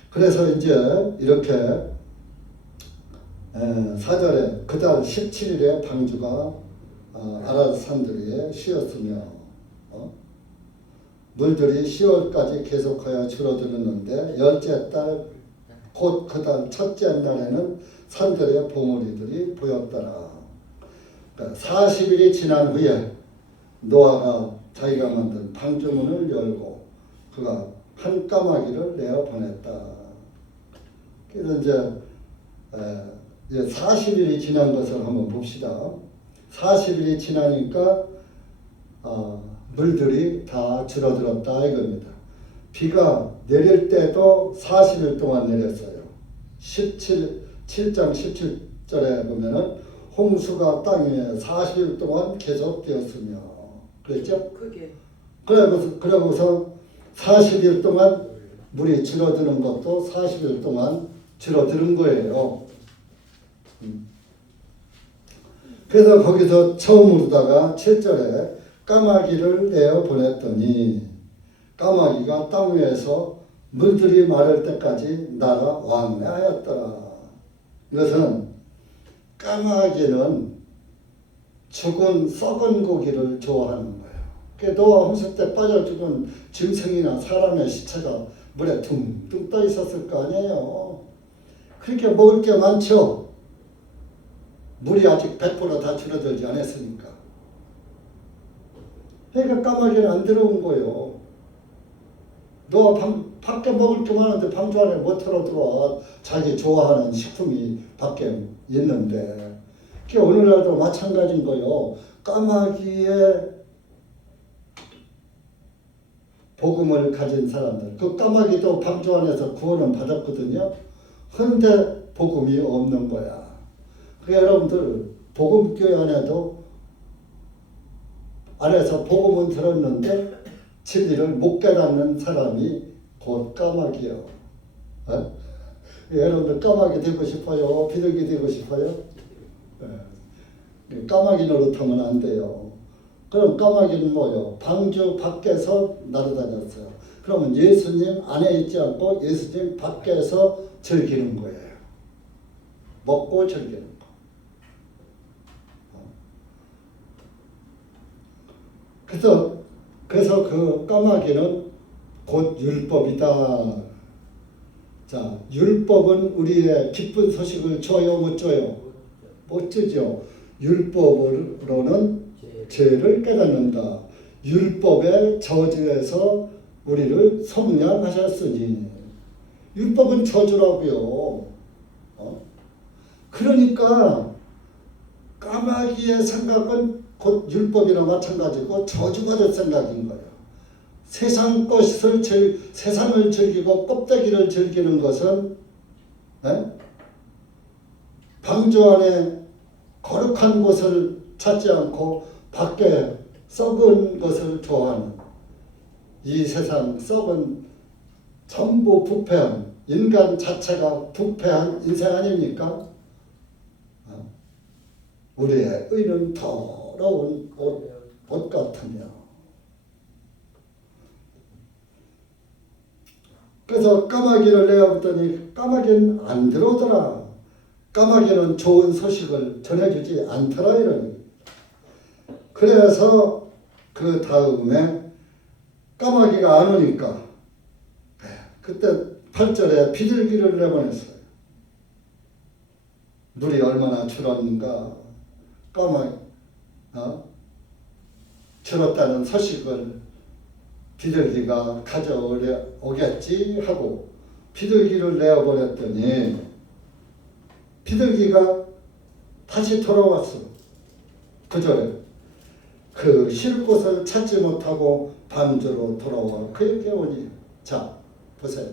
그래서 이제 이렇게 4절에 그달 17일에 방주가 아라드 산들 위에 쉬었으며 물들이 10월까지 계속하여 줄어들었는데 열째 달 곧 그달 첫째 날에는 산들의 봉우리들이 보였더라. 그러니까 40일이 지난 후에 노아가 자기가 만든 방주문을 열고 그가 한 까마귀를 내어 보냈다. 그래서 이제 40일이 지난 것을 한번 봅시다. 40일이 지나니까 물들이 다 줄어들었다 이겁니다. 비가 내릴 때도 40일 동안 내렸어요. 7장 17절에 보면은 홍수가 땅 위에 40일 동안 계속되었으며 그랬죠? 그러고서 40일 동안 물이 줄어드는 것도 40일 동안 줄어드는 거예요. 그래서 거기서 처음으로다가 7절에 까마귀를 내어 보냈더니 까마귀가 땅 위에서 물들이 마를 때까지 날아 왕래하였더라. 이것은 까마귀는 죽은 썩은 고기를 좋아하는 거예요. 그 노아 홍수 때 빠져 죽은 짐승이나 사람의 시체가 물에 둥둥 떠 있었을 거 아니에요. 그렇게 먹을 게 많죠. 물이 아직 100%다 줄어들지 않았으니까. 그러니까 까마귀는 안 들어온 거예요. 너 밖에 먹을 게 많은데 방주 안에 못 털어 들어와. 자기 좋아하는 식품이 밖에 있는데. 그게 오늘날도 마찬가지인 거예요. 까마귀의 복음을 가진 사람들. 그 까마귀도 방주 안에서 구원은 받았거든요. 근데 복음이 없는 거야. 그러니까 여러분들 복음교회 안에서 복음은 들었는데 진리를 못 깨닫는 사람이 곧 까마귀요. 여러분들 까마귀 되고 싶어요? 비둘기 되고 싶어요? 까마귀 노릇하면 안 돼요. 그럼 까마귀는 뭐요? 방주 밖에서 날아다녔어요. 그러면 예수님 안에 있지 않고 예수님 밖에서 즐기는 거예요. 먹고 즐기는 거. 그래서 그 까마귀는 곧 율법이다. 자, 율법은 우리의 기쁜 소식을 줘요, 못 줘요? 못 주죠. 율법으로는 죄를 깨닫는다. 율법의 저주에서 우리를 속량하셨으니. 율법은 저주라고요. 그러니까 까마귀의 생각은 곧 율법이나 마찬가지고 저주받을 생각인 거예요. 세상을 즐기고 껍데기를 즐기는 것은 방주 안에 거룩한 곳을 찾지 않고 밖에 썩은 것을 좋아하는 이 세상 썩은 전부 부패한 인간 자체가 부패한 인생 아닙니까? 우리의 의는 더러운 옷 같으며. 그래서 까마귀를 내어봤더니 까마귀는 안 들어오더라. 까마귀는 좋은 소식을 전해주지 않더라 이러니. 그래서 그 다음에 까마귀가 안 오니까 그때 8절에 비둘기를 내보냈어요. 물이 얼마나 줄었는가. 까마귀 줄었다는 소식을 비둘기가 가져오겠지 하고 비둘기를 내어보냈더니 비둘기가 다시 돌아왔어. 9절에 그 쉴 곳을 찾지 못하고 방주로 돌아와 그에게 오니. 자 보세요.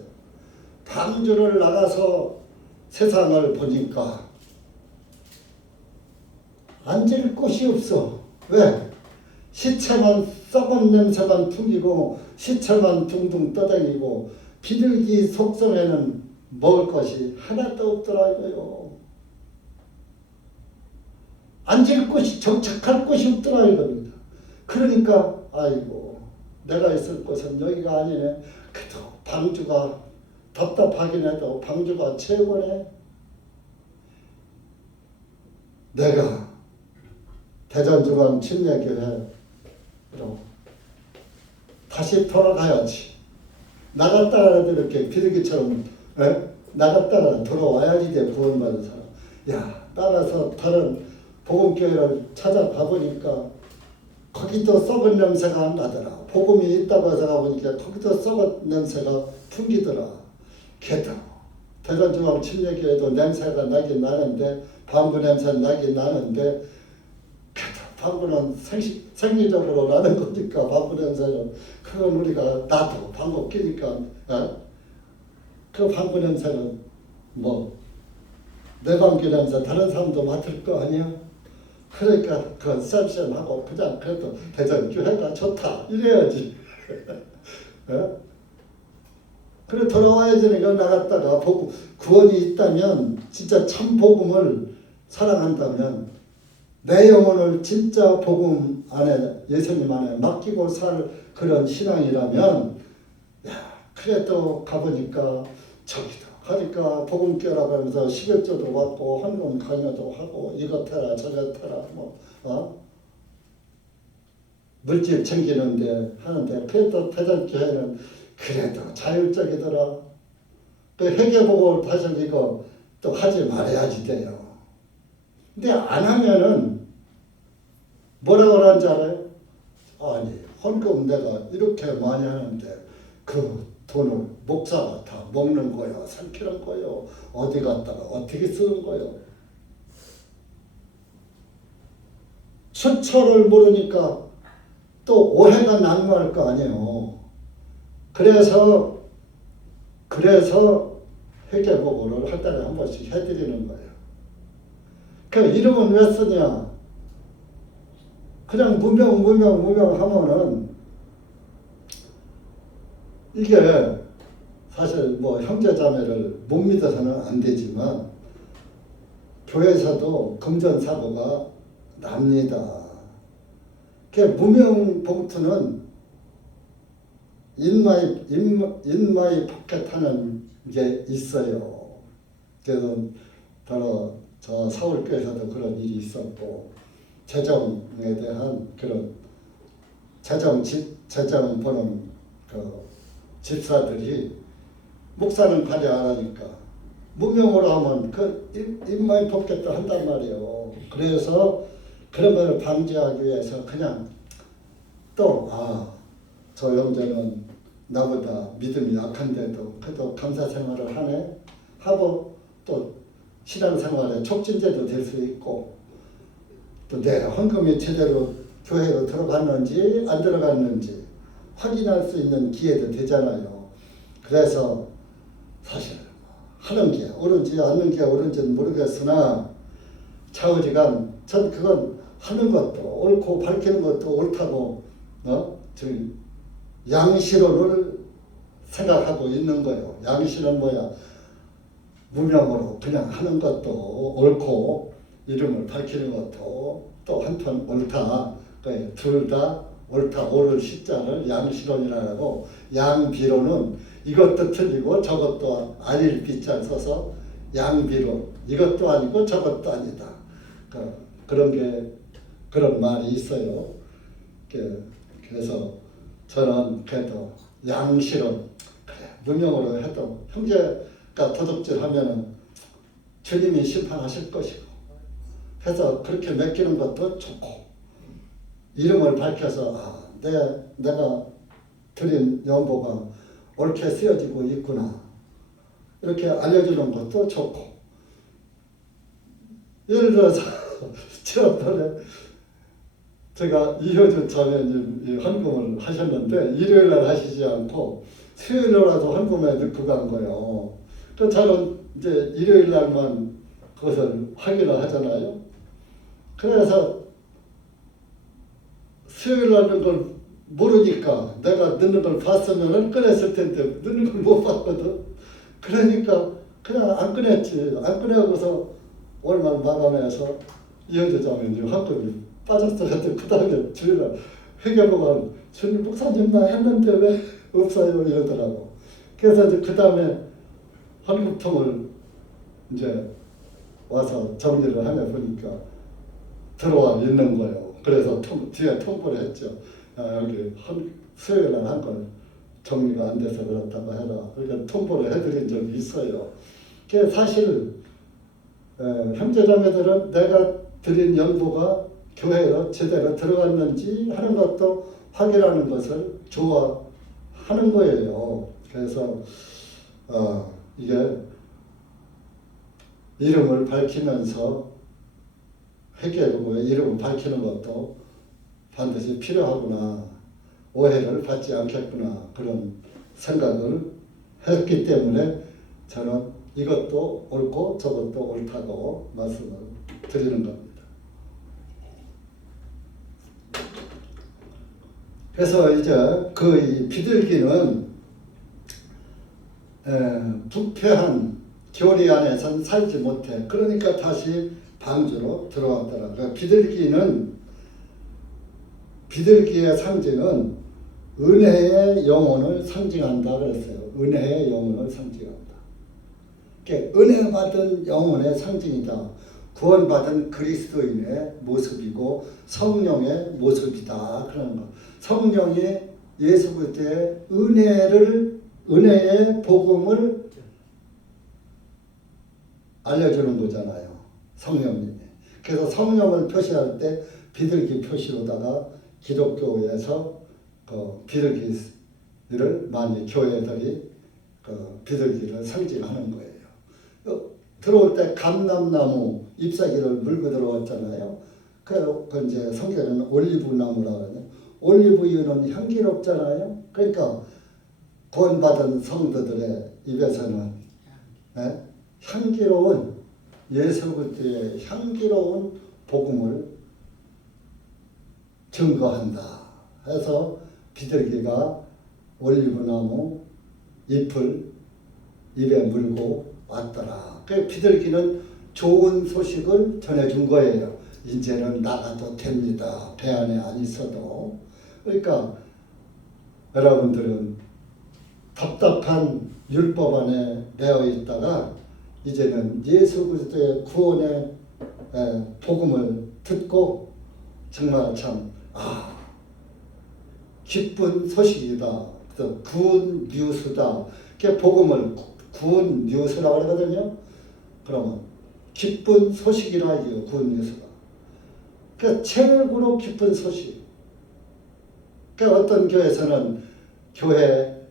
방주를 나가서 세상을 보니까 앉을 곳이 없어. 왜? 시체만 썩은 냄새만 풍기고 시체만 둥둥 떠다니고 비둘기 속성에는 먹을 것이 하나도 없더라고요. 앉을 곳이 정착할 곳이 없더라 이겁니다. 그러니까 아이고 내가 있을 곳은 여기가 아니네. 그래도 방주가 답답하긴 해도 방주가 최고네. 내가 대전중앙침례교회로 다시 돌아가야지. 나갔다가라도 이렇게 비둘기처럼 나갔다가 돌아와야지 돼. 구원받은 사람. 야 따라서 다른 복음교회를 찾아가 보니까 거기도 썩은 냄새가 나더라. 복음이 있다고 해서 가보니까 거기도 썩은 냄새가 풍기더라. 게다가 대전중앙침례교회도 냄새가 나긴 나는데 방구 냄새 나긴 나는데 방구는 생리적으로 나는 거니까 방구 냄새는 그건 우리가 나도 방구 끼니까 그 방구 냄새는 뭐 내 방구 냄새 다른 사람도 맡을 거 아니야? 그러니까 그건 쌤쌤하고 그냥 그래도 대전교회가 좋다 이래야지. 그래 돌아와야지. 이거 나갔다가 구원이 있다면 진짜 참 복음을 사랑한다면 내 영혼을 진짜 복음 안에 예수님 안에 맡기고 살 그런 신앙이라면 그래도 가보니까 저기도 하니까 복음교라고 하면서 11조도 받고 헌금 강요도 하고 이것 해라 저것 해라 물질 챙기는데 하는데 그래도 대전교회는 그래도 자율적이더라. 그 회개보고 다시 이거 또 하지 말아야지 돼요. 근데 안 하면은 뭐라고 하는지 알아요? 아니 헌금 내가 이렇게 많이 하는데 그 돈을 목사가 다 먹는 거야 삼키는 거요 어디 갔다가 어떻게 쓰는 거요. 수처를 모르니까 또 오해가 난무할 거 아니에요. 그래서 회개보고를 한 달에 한 번씩 해드리는 거예요. 그 이름은 왜 쓰냐? 그냥 무명 하면은 이게 사실 뭐 형제자매를 못 믿어서는 안 되지만 교회에서도 금전사고가 납니다. 그 무명 봉투는 인마이 포켓하는 게 있어요. 그래서 바로 저 서울교회에서도 그런 일이 있었고 재정에 대한 그런 재정 보는 그 집사들이 목사는 관리 안 하니까 무명으로 하면 그 인마이 포켓도 한단 말이에요. 그래서 그런 걸 방지하기 위해서 그냥 또 저 형제는 나보다 믿음이 약한데도 그래도 감사 생활을 하네 하고 또 신앙생활에 촉진제도 될 수 있고 또 내 헌금이 제대로 교회로 들어갔는지 안 들어갔는지 확인할 수 있는 기회도 되잖아요. 그래서 사실 하는 게 옳은지 않는 게 옳은지는 모르겠으나 좌우지간 전 그건 하는 것도 옳고 밝히는 것도 옳다고 양시론을 생각하고 있는 거예요. 양시는 뭐야? 무명으로 그냥 하는 것도 옳고 이름을 밝히는 것도 또 한편 옳다. 둘 다 옳다. 옳을 시자를 양시론이라고 양비론은 이것도 틀리고 저것도 아닐 비자 써서 양비론 이것도 아니고 저것도 아니다. 그런 말이 있어요. 그래서 저는 그래도 양심은 그래 무명으로 해도 형제가 도둑질하면은 주님이 심판하실 것이고 해서 그렇게 맡기는 것도 좋고 이름을 밝혀서 내가 드린 연보가 옳게 쓰여지고 있구나 이렇게 알려주는 것도 좋고 예를 들어서 지난번에 제가 이효주 자매님 헌금을 하셨는데 일요일날 하시지 않고 수요일날라도 헌금에 넣고 간 거예요. 그 저는 이제 일요일날만 그것을 확인을 하잖아요. 그래서 수요일날 넣은 걸 모르니까 내가 넣는 걸 봤으면 꺼냈을 텐데 넣는 걸 못 봤거든. 그러니까 그냥 안 꺼냈지. 안 꺼내고서 오늘날 마감해서 이효주 자매님 헌금이 빠졌어. 근데 그 다음에 주일날 회개보고 주님 목사님 나 했는데 왜 없어요 이러더라고. 그래서 이제 그 다음에 헌금통을 이제 와서 정리를 하며 보니까 들어와 있는 거예요. 그래서 뒤에 통보를 했죠. 여기 수요일날 한 건 정리가 안 돼서 그렇다고 해라. 그러니까 통보를 해드린 적이 있어요. 그게 사실 형제자매들은 내가 드린 연보가 교회로 제대로 들어갔는지 하는 것도 확인하는 것을 좋아하는 거예요. 그래서 이게 이름을 밝히면서 회개하고 이름을 밝히는 것도 반드시 필요하구나. 오해를 받지 않겠구나. 그런 생각을 했기 때문에 저는 이것도 옳고 저것도 옳다고 말씀을 드리는 겁니다. 그래서 이제 그 비둘기는 부패한 교리 안에선 살지 못해. 그러니까 다시 방주로 들어왔더라. 그러니까 비둘기의 상징은 은혜의 영혼을 상징한다 그랬어요. 은혜의 영혼을 상징한다. 그러니까 은혜 받은 영혼의 상징이다. 구원받은 그리스도인의 모습이고 성령의 모습이다. 그런 거. 성령이 예수 그리스도의 은혜의 복음을 알려주는 거잖아요. 성령님이. 그래서 성령을 표시할 때 비둘기 표시로다가 기독교에서 그 비둘기를 많이 교회들이 그 비둘기를 상징하는 거예요. 들어올 때 감람나무 잎사귀를 물고 들어왔잖아요. 그 이제 성경에는 올리브나무라고 하거든요. 올리브유는 향기롭잖아요. 그러니까 구원받은 성도들의 입에서는 향기로운 예수 그리스도의 향기로운 복음을 증거한다. 해서 비둘기가 올리브나무 잎을 입에 물고 왔더라. 그 비둘기는 좋은 소식을 전해준 거예요. 이제는 나가도 됩니다. 배 안에 안 있어도. 그러니까 여러분들은 답답한 율법 안에 매여 있다가 이제는 예수 그리스도의 구원의 복음을 듣고 정말 참 기쁜 소식이다. 굿 뉴스다. 그 복음을 굿 뉴스라고 하거든요. 그러면 기쁜 소식이라 이요. 굿 뉴스가. 그 최고로 기쁜 소식. 그 어떤 교회에서는 교회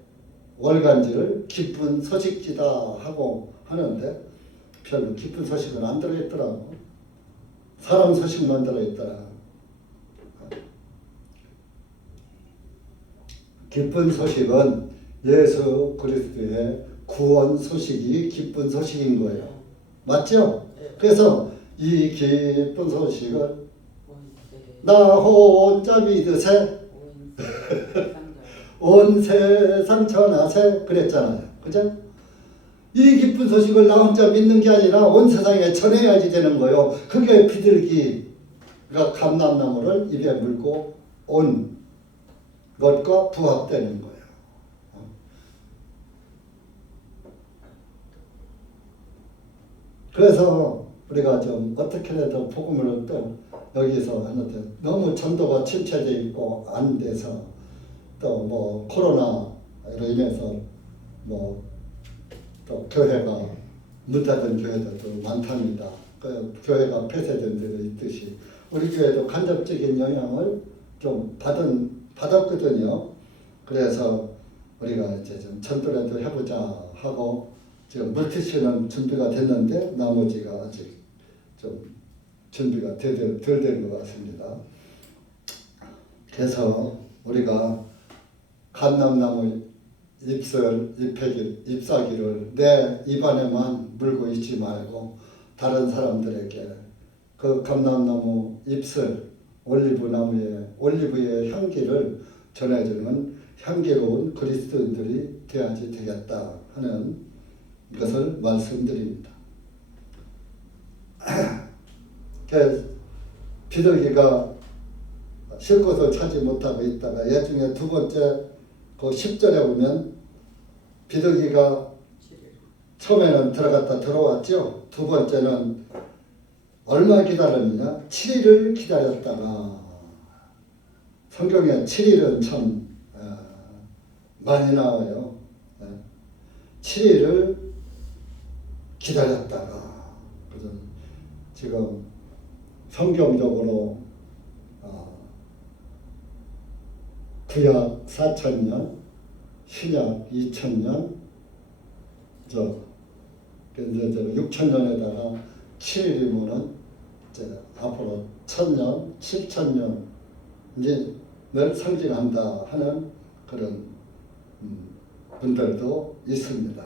월간지를 기쁜 소식지다 하고 하는데 별로 기쁜 소식은 안 들어있더라고. 사람 소식만 들어있더라. 기쁜 소식은 예수 그리스도의 구원 소식이 기쁜 소식인 거예요. 맞죠? 그래서 이 기쁜 소식을 나 혼자 믿으세 온 세상 전하세 그랬잖아요. 그죠? 이 기쁜 소식을 나 혼자 믿는 게 아니라 온 세상에 전해야지 되는 거예요. 그게 비둘기가 감람나무를 입에 물고 온 것과 부합되는 거예요. 그래서 우리가 좀 어떻게라도 복음을 또 여기서 하는데 너무 전도가 침체되어 있고 안 돼서 또 뭐 코로나로 인해서 뭐 또 교회가 문 닫은 교회들도 많답니다. 그 교회가 폐쇄된 데도 있듯이 우리 교회도 간접적인 영향을 좀 받았거든요. 그래서 우리가 이제 좀 전도라도 해보자 하고 지금 물티슈는 준비가 됐는데 나머지가 아직 좀 준비가 덜 된 것 같습니다. 그래서 우리가 감람나무 잎사귀를 내 입안에만 물고 있지 말고 다른 사람들에게 그 감람나무 잎을 올리브의 향기를 전해주는 향기로운 그리스도인들이 되어야지 되겠다 하는 것을 말씀드립니다. 비둘기가 쉴 곳을 찾지 못하고 있다가 예중에 두 번째 그 10절에 보면 비둘기가 처음에는 들어갔다 들어왔죠. 두 번째는 얼마 기다렸느냐? 7일을 기다렸다가 성경에 7일은 참 많이 나와요. 7일을 기다렸다가 지금 성경적으로 구약 4,000년, 신약 2,000년, 저 6,000년에다가 7일이면은 앞으로 1,000년, 7,000년을 상징한다 하는 그런 분들도 있습니다.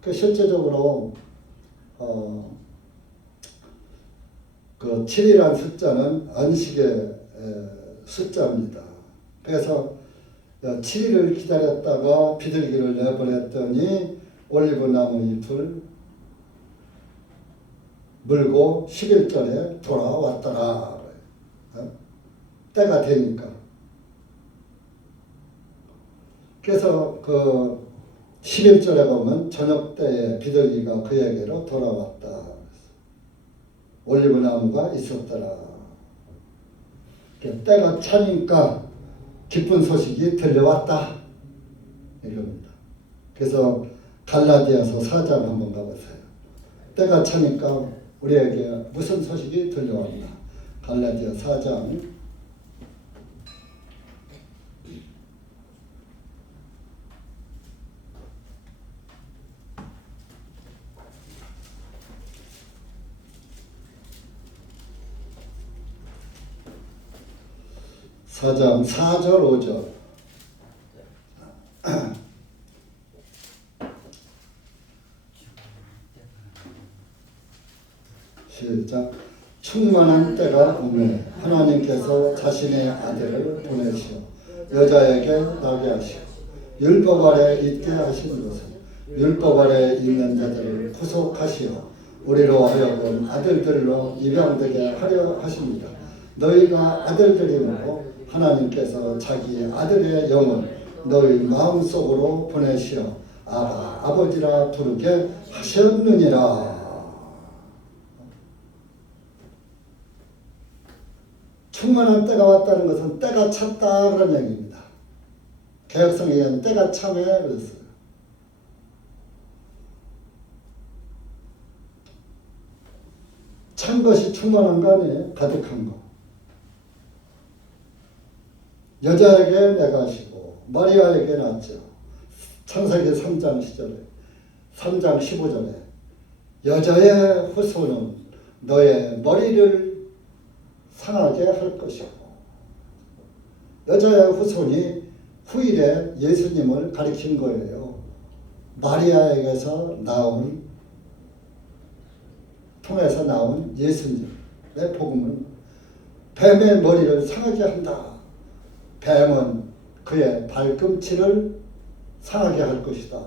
그 실제적으로 그 7이라는 숫자는 안식의 숫자입니다. 그래서 7일을 기다렸다가 비둘기를 내보냈더니 올리브나무 잎을 물고 11절에 돌아왔더라. 때가 되니까. 그래서 그 11절에 보면 저녁 때에 비둘기가 그에게로 돌아왔다. 올리브나무가 있었더라. 때가 차니까 기쁜 소식이 들려왔다. 이겁니다. 그래서 갈라디아서 4장 한번 가보세요. 때가 차니까 우리에게 무슨 소식이 들려왔나. 갈라디아 4장 4장 4절 5절 시작. 충만한 때가 오매 하나님께서 자신의 아들을 보내시어 여자에게 나게 하시고 율법 아래 있게 하신 것은 율법 아래 있는 자들을 구속하시어 우리로 하여금 아들들로 입양되게 하려 하십니다. 너희가 아들들이므로 하나님께서 자기 아들의 영을 너희 마음속으로 보내시어 아바 아버지라 부르게 하셨느니라. 충만한 때가 왔다는 것은 때가 찼다 그런 얘기입니다. 개혁성에는 때가 차매 그랬어요. 찬 것이 충만한 거 아니에요? 가득한 거. 여자에게 내가 하시고 마리아에게 낳았죠. 창세기 3장 10절에 3장 15절에 여자의 후손은 너의 머리를 상하게 할 것이고 여자의 후손이 후일에 예수님을 가리킨 거예요. 마리아에게서 통해서 나온 예수님의 복음은 뱀의 머리를 상하게 한다. 뱀은 그의 발꿈치를 상하게 할 것이다.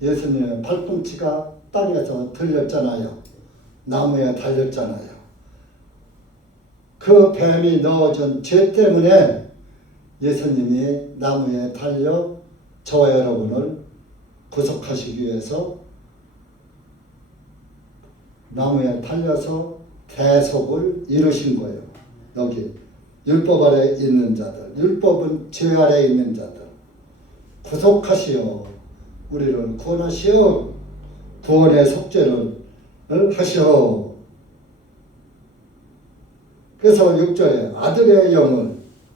예수님의 발꿈치가 땅에서 들렸잖아요. 나무에 달렸잖아요. 그 뱀이 넣어준 죄 때문에 예수님이 나무에 달려 저와 여러분을 구속하시기 위해서 나무에 달려서 대속을 이루신 거예요. 여기 율법 아래 있는 자들, 율법은 죄 아래 있는 자들 구속하시어 우리를 구원하시어 구원의 속죄를 하시어. 그래서 6절에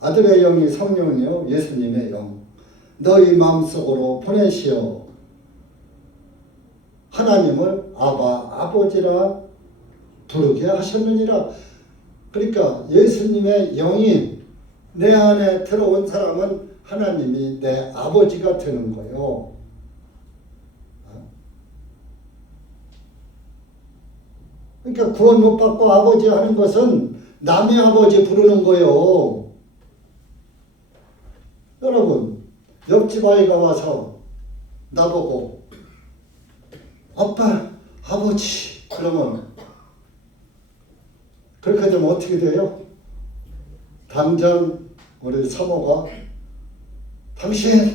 아들의 영이 성령이요 예수님의 영 너희 마음속으로 보내시어 하나님을 아버지라 부르게 하셨느니라. 그러니까 예수님의 영이 내 안에 들어온 사람은 하나님이 내 아버지가 되는 거예요. 그러니까 구원 못 받고 아버지 하는 것은 남의 아버지 부르는 거예요. 여러분, 옆집 아이가 와서 나보고 아빠, 아버지 그러면 그렇게 되면 어떻게 돼요? 당장 우리 사모가 당신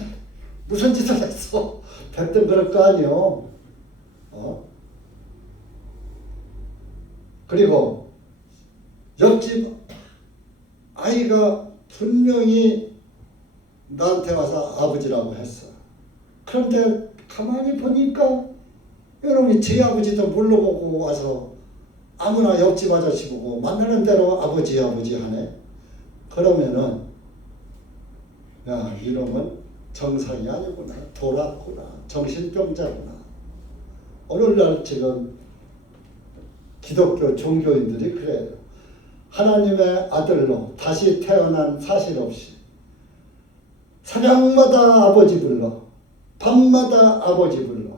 무슨 짓을 했어? 대뜸 그럴 거 아니에요. 그리고 옆집 아이가 분명히 나한테 와서 아버지라고 했어. 그런데 가만히 보니까 여러분이 제 아버지도 물러보고 와서 아무나 옆집 아저씨 보고 만나는 대로 아버지 하네. 그러면은 야 이놈은 정상이 아니구나. 돌았구나. 정신병자구나. 오늘날 지금 기독교 종교인들이 그래요. 하나님의 아들로 다시 태어난 사실 없이 사냥마다 아버지 불러 밤마다 아버지 불러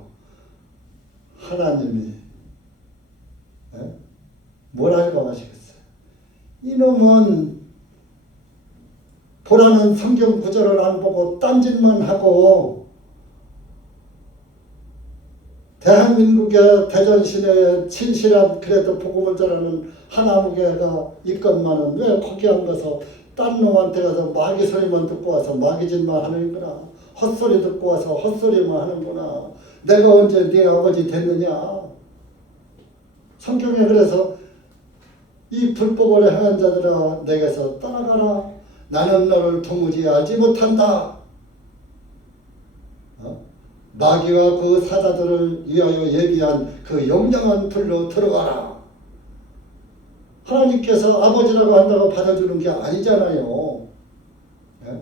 하나님이 뭐라고 하시겠어요? 이놈은 보라는 성경 구절을 안 보고 딴짓만 하고 대한민국의 대전 시내에 진실한 그래도 복음을 전하는 하나무교회가 있건만은 왜 거기 안 가서 딴 놈한테 가서 마귀 소리만 듣고 와서 마귀짓만 하는구나. 헛소리 듣고 와서 헛소리만 하는구나. 내가 언제 네 아버지 됐느냐. 성경에 그래서 이 불법을 행한 자들아 내게서 떠나가라. 나는 너를 도무지 알지 못한다. 마귀와 그 사자들을 위하여 예비한 그 영영한 불로 들어가라. 하나님께서 아버지라고 한다고 받아주는 게 아니잖아요. 네?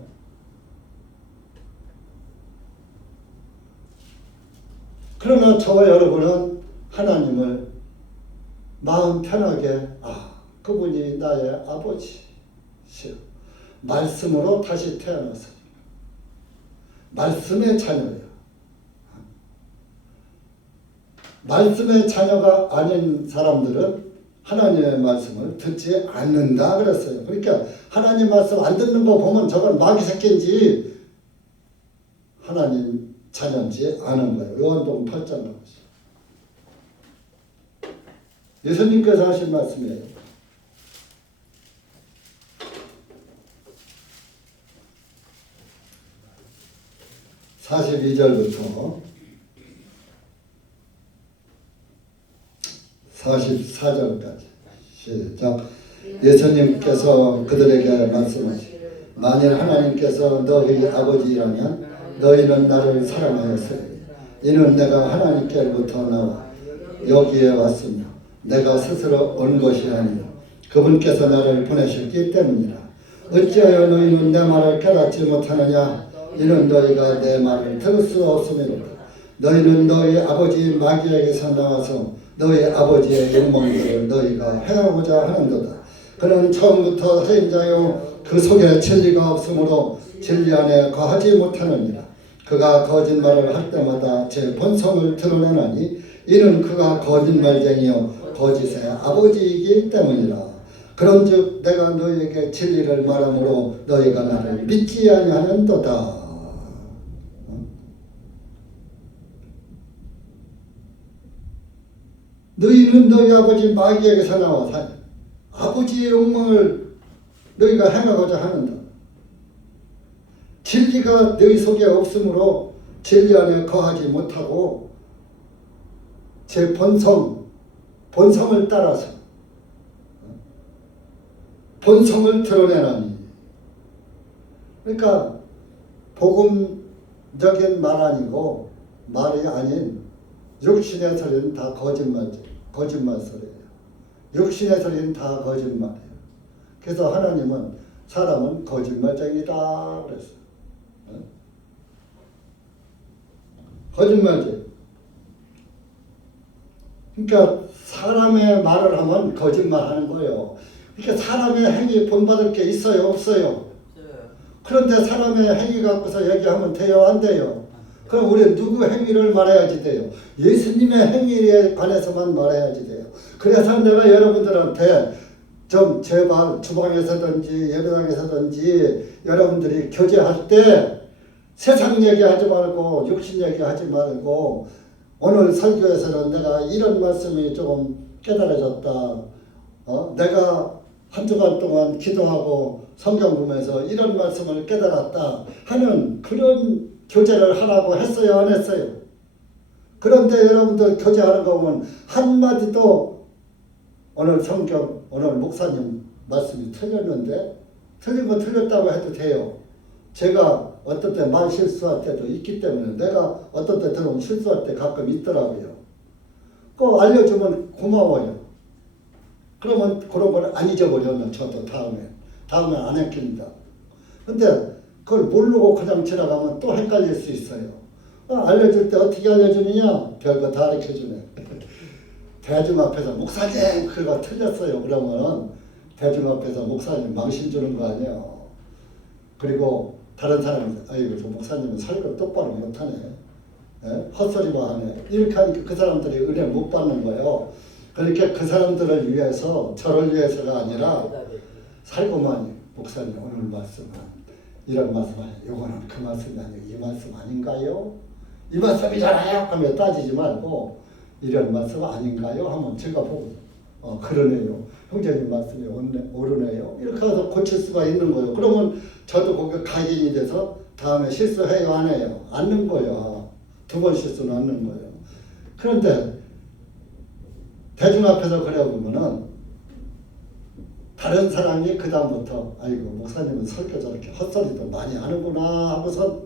그러나 저와 여러분은 하나님을 마음 편하게 그분이 나의 아버지시여. 말씀으로 다시 태어나서 말씀의 자녀예요. 말씀의 자녀가 아닌 사람들은 하나님의 말씀을 듣지 않는다 그랬어요. 그러니까 하나님 말씀 안 듣는 거 보면 저건 마귀 새끼인지 하나님 자녀인지 아는 거예요. 요한복음 8장 나오죠. 예수님께서 하신 말씀이에요. (42절부터) 44절까지 시작. 예수님께서 그들에게 말씀하시되 만일 하나님께서 너희 아버지라면 너희는 나를 사랑하였으리니 이는 내가 하나님께로부터 나와 여기에 왔으며 내가 스스로 온 것이 아니라 그분께서 나를 보내셨기 때문이라. 어찌하여 너희는 내 말을 깨닫지 못하느냐. 이는 너희가 내 말을 들을 수 없음이로다. 너희는 너희 아버지 마귀에게서 나와서 너희 아버지의 욕망들을 너희가 행하고자 하는도다. 그는 처음부터 살인자요 그 속에 진리가 없으므로 진리 안에 거하지 못하느니라. 그가 거짓말을 할 때마다 제 본성을 드러내나니 이는 그가 거짓말쟁이요 거짓의 아버지이기 때문이라. 그런즉 내가 너희에게 진리를 말하므로 너희가 나를 믿지 아니하는도다. 너희는 너희 아버지 마귀에게서 나와 아버지의 욕망을 너희가 행하고자 하는다. 진리가 너희 속에 없으므로 진리 안에 거하지 못하고 제 본성을 따라서 본성을 드러내나니. 그러니까 복음적인 말 아니고 말이 아닌 육신의 소리는 다 거짓말 소리예요. 육신의 소리는 다 거짓말이에요. 그래서 하나님은 사람은 거짓말쟁이다 그랬어요. 거짓말쟁이. 그러니까 사람의 말을 하면 거짓말하는 거예요. 그러니까 사람의 행위 본받을 게 있어요, 없어요? 그런데 사람의 행위 갖고서 얘기하면 돼요, 안 돼요? 그럼 우리는 누구 행위를 말해야지 돼요? 예수님의 행위에 관해서만 말해야지 돼요. 그래서 내가 여러분들한테 좀 제발 주방에서든지 예배당에서든지 여러분들이 교제할 때 세상 얘기하지 말고 육신 얘기하지 말고 오늘 설교에서는 내가 이런 말씀이 조금 깨달아졌다. 내가 한 주간 동안 기도하고 성경 보면서 이런 말씀을 깨달았다 하는 그런 교제를 하라고 했어요, 안 했어요? 그런데 여러분들 교제하는 거 보면 한마디도 오늘 성경, 오늘 목사님 말씀이 틀렸는데 틀린 건 틀렸다고 해도 돼요. 제가 어떤 때 말 실수할 때도 있기 때문에 내가 어떤 때 들으면 실수할 때 가끔 있더라고요. 꼭 알려주면 고마워요. 그러면 그런 걸 안 잊어버려요. 저도 다음에 안 헷갈린다. 근데 그걸 모르고 그냥 지나가면 또 헷갈릴 수 있어요. 알려줄 때 어떻게 알려주느냐? 별거 다 가르쳐주네. 대중 앞에서 목사님 그거 틀렸어요. 그러면은 대중 앞에서 목사님 망신 주는 거 아니에요. 그리고 다른 사람이 아이고 저 목사님은 설교 똑바로 못하네. 헛소리만 하네. 이렇게 하니까 그 사람들이 은혜를 못 받는 거예요. 그러니까 그 사람들을 위해서 저를 위해서가 아니라 살고만 목사님 오늘 말씀은 이런 말씀 아니에요. 요거는 그 말씀이 아니고 이 말씀 아닌가요? 이 말씀이잖아요. 하면 따지지 말고 이런 말씀 아닌가요? 하면 제가 보고 그러네요. 형제님 말씀이 옳으네요. 이렇게 해서 고칠 수가 있는 거예요. 그러면 저도 거기에 각인이 돼서 다음에 실수해요 안 해요? 않는 거예요. 두 번 실수는 않는 거예요. 그런데 대중 앞에서 그래 보면은 다른 사람이 그 다음부터 아이고 목사님은 설교 저렇게 헛소리도 많이 하는구나 하고서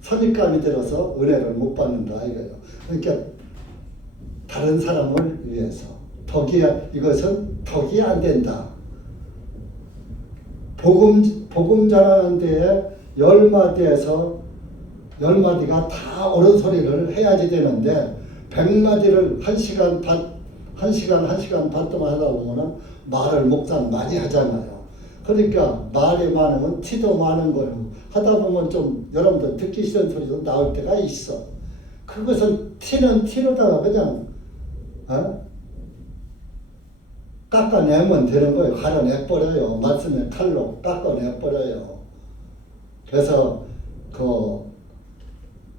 선입감이 들어서 은혜를 못 받는다 이거예요. 그러니까 다른 사람을 위해서 이것은 덕이 안 된다. 복음 전하는 데에 10마디에서 10마디가 다 옳은 소리를 해야지 되는데 100마디를 1시간 반 동안 하다 보면 말을 목상 많이 하잖아요. 그러니까 말이 많으면 티도 많은 거예요. 하다 보면 좀 여러분들 듣기 싫은 소리도 나올 때가 있어. 그것은 티는 티로다가 그냥 깎아내면 되는 거예요. 가려내버려요. 말씀의 칼로 깎아내버려요. 그래서 그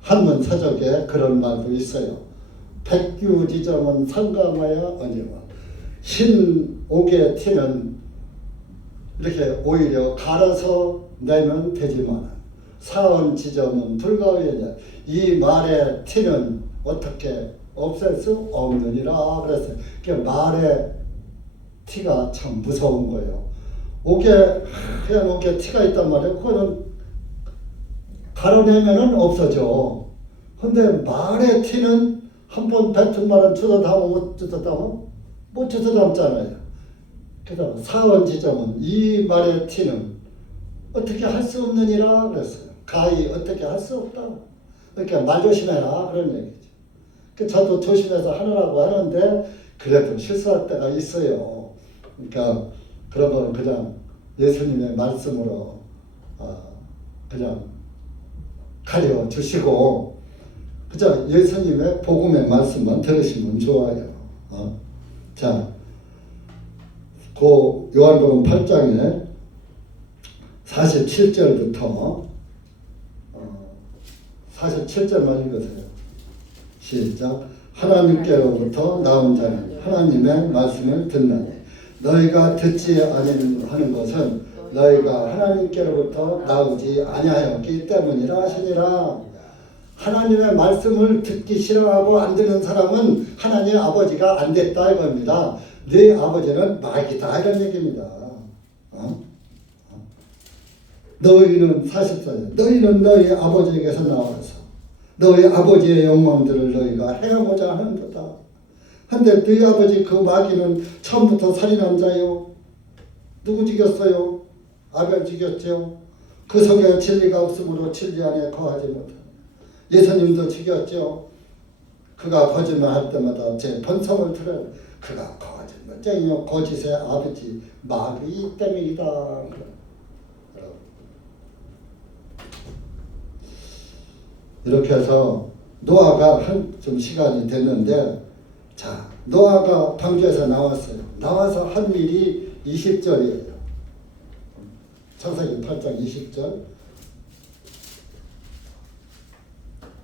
한문 서적에 그런 말도 있어요. 백규지정은 상감하여 아니면 흰옥의 티는 이렇게 오히려 갈아서 내면 되지만 사언지정은 불가하여 이 말의 티는 어떻게 없앨 수 없느니라 그랬어요. 그러니까 말의 티가 참 무서운 거예요. 하얀 옥에 티가 있단 말이에요. 그거는 가려내면은 없어져. 근데 말의 티는 한번 뱉은 말은 주워 담으면 못 주워 담아? 못 주워 담잖아요. 그래서 사언지정은 이 말의 티는 어떻게 할 수 없느니라 그랬어요. 가히 어떻게 할 수 없다. 그러니까 말 조심해라 그런 얘기죠. 저도 조심해서 하느라고 하는데 그래도 실수할 때가 있어요. 그러니까 그런 거는 그냥 예수님의 말씀으로 그냥 가려 주시고 그저 예수님의 복음의 말씀만 들으시면 좋아요. 자, 그 요한복음 8장에 47절부터 47절만 읽으세요. 시작. 하나님께로부터 나온 자는 하나님의 말씀을 듣나니 너희가 듣지 아니하는 것은 너희가 하나님께로부터 나오지 아니하였기 때문이라 하시니라. 하나님의 말씀을 듣기 싫어하고 안 듣는 사람은 하나님의 아버지가 안 됐다 이겁니다. 네 아버지는 마귀다 이런 얘기입니다. 어? 너희는 44절 너희는 너희 아버지에게서 나와서 너희 아버지의 욕망들을 너희가 행하고자 하는도다. 근데 너희 아버지 그 마귀는 처음부터 살인한 자요. 누구 죽였어요? 아벨 죽였죠. 그 속에 진리가 없으므로 진리 안에 거하지 못하다. 예수님도 죽였죠. 그가 거짓말할 때마다 제 번성을 들어 그가 거짓말쟁이요 거짓의 아버지 마귀이기 때문이다. 이렇게 해서 노아가 좀 시간이 됐는데, 자, 노아가 방주에서 나왔어요. 나와서 한 일이 20절이에요. 창세기 8장 20절,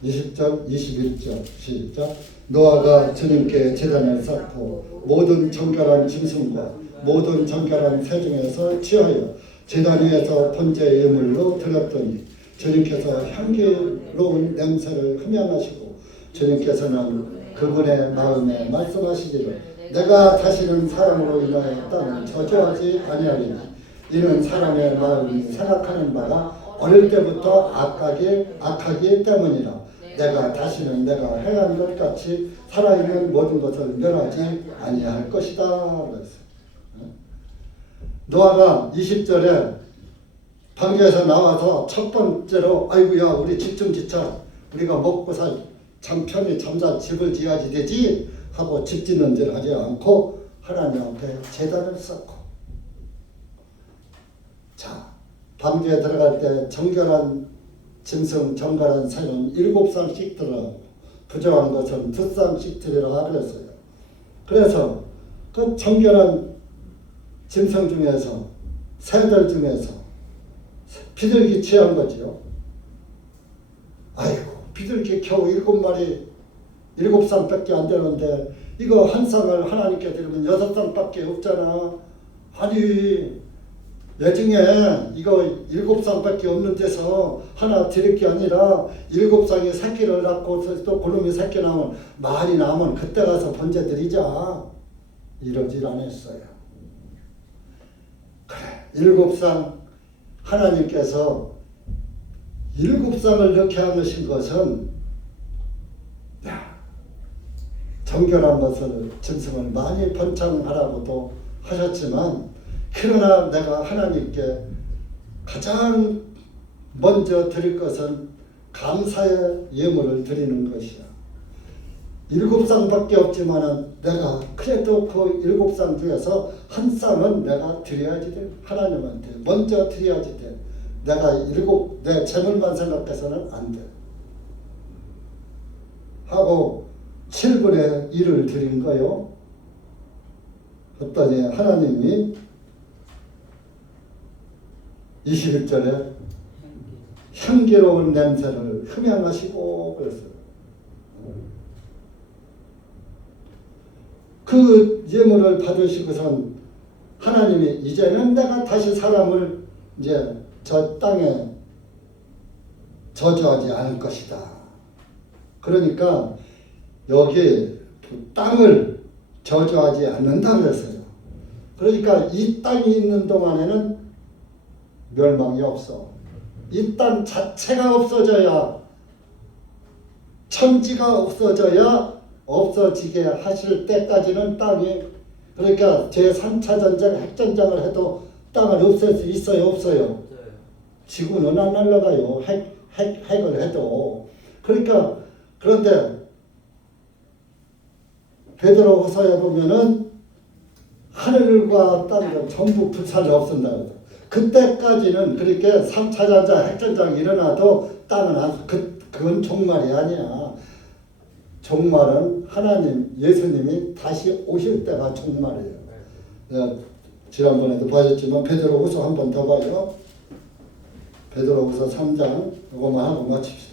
20절, 21절 시작. 노아가 주님께 제단을 쌓고 모든 정결한 짐승과 모든 정결한 새 중에서 취하여 제단 위에서 번제 예물로 드렸더니 주님께서 향기로운 냄새를 흠양하시고 주님께서는 그분의 마음에 말씀하시기를 내가 다시는 사람으로 인하여 땅을 저주하지 아니하리니 이는 사람의 마음이 생각하는 바가 어릴 때부터 악하기 때문이라. 내가 다시는 내가 행한 것 같이 살아있는 모든 것을 멸하지 아니할 것이다. 그랬어요. 노아가 20절에 방주에서 나와서 첫 번째로 아이고야 우리 집 좀 짓자. 우리가 먹고 참 편히 집을 지어야지 되지 하고 집 짓는 줄 하지 않고 하나님 앞에 제단을 쌓고, 자, 방주에 들어갈 때 정결한 짐승 정결한 새는 7쌍씩 들어가고 부정한 것은 2쌍씩 들으라 그랬어요. 그래서 그 정결한 짐승 중에서 새들 중에서 비둘기 취한 거지요. 아이고 비둘기 겨우 7마리 7쌍밖에 안 되는데 이거 한 쌍을 하나님께 드리면 6쌍밖에 없잖아. 아니 예중에 이거 7쌍밖에 없는 데서 하나 드릴 게 아니라 7쌍이 새끼를 낳고 또 그놈이 새끼 나오면 많이 나오면 그때 가서 번제 드리자. 이러질 않았어요. 그래 7쌍 하나님께서 7쌍을 넣게 하신 것은 정결한 것을 짐승을 많이 번창하라고도 하셨지만, 그러나 내가 하나님께 가장 먼저 드릴 것은 감사의 예물을 드리는 것이야. 7쌍밖에 없지만 내가 그래도 그 7쌍 중에서 한 쌍은 내가 드려야지 돼. 하나님한테 먼저 드려야지 돼. 내가 내 재물만 생각해서는 안 돼. 하고 7분의 1을 드린 거요. 그랬더니 하나님이 21절에 향기로운 냄새를 흠양하시고 그랬어요. 그 예물을 받으시고선 하나님이 이제는 내가 다시 사람을 이제 저 땅에 저주하지 않을 것이다. 그러니까 여기 땅을 저주하지 않는다 그랬어요. 그러니까 이 땅이 있는 동안에는 멸망이 없어. 이 땅 자체가 없어져야, 천지가 없어져야 없어지게 하실 때까지는 땅이, 그러니까 제3차 전쟁 핵전쟁을 해도 땅을 없앨 수 있어요 없어요? 지구는 안 날아가요. 핵을 해도. 그러니까 그런데 베드로후서에 보면은 하늘과 땅은 전부 불살로 없앤다. 그때까지는 그렇게 3차 전쟁 핵전쟁이 일어나도 땅은 그건 종말이 아니야. 종말은 하나님 예수님이 다시 오실 때가 종말이에요. 지난번에도 봐줬지만 베드로후서 한 번 더 봐요. 베드로후서 3장 이거만 하고 마칩시다.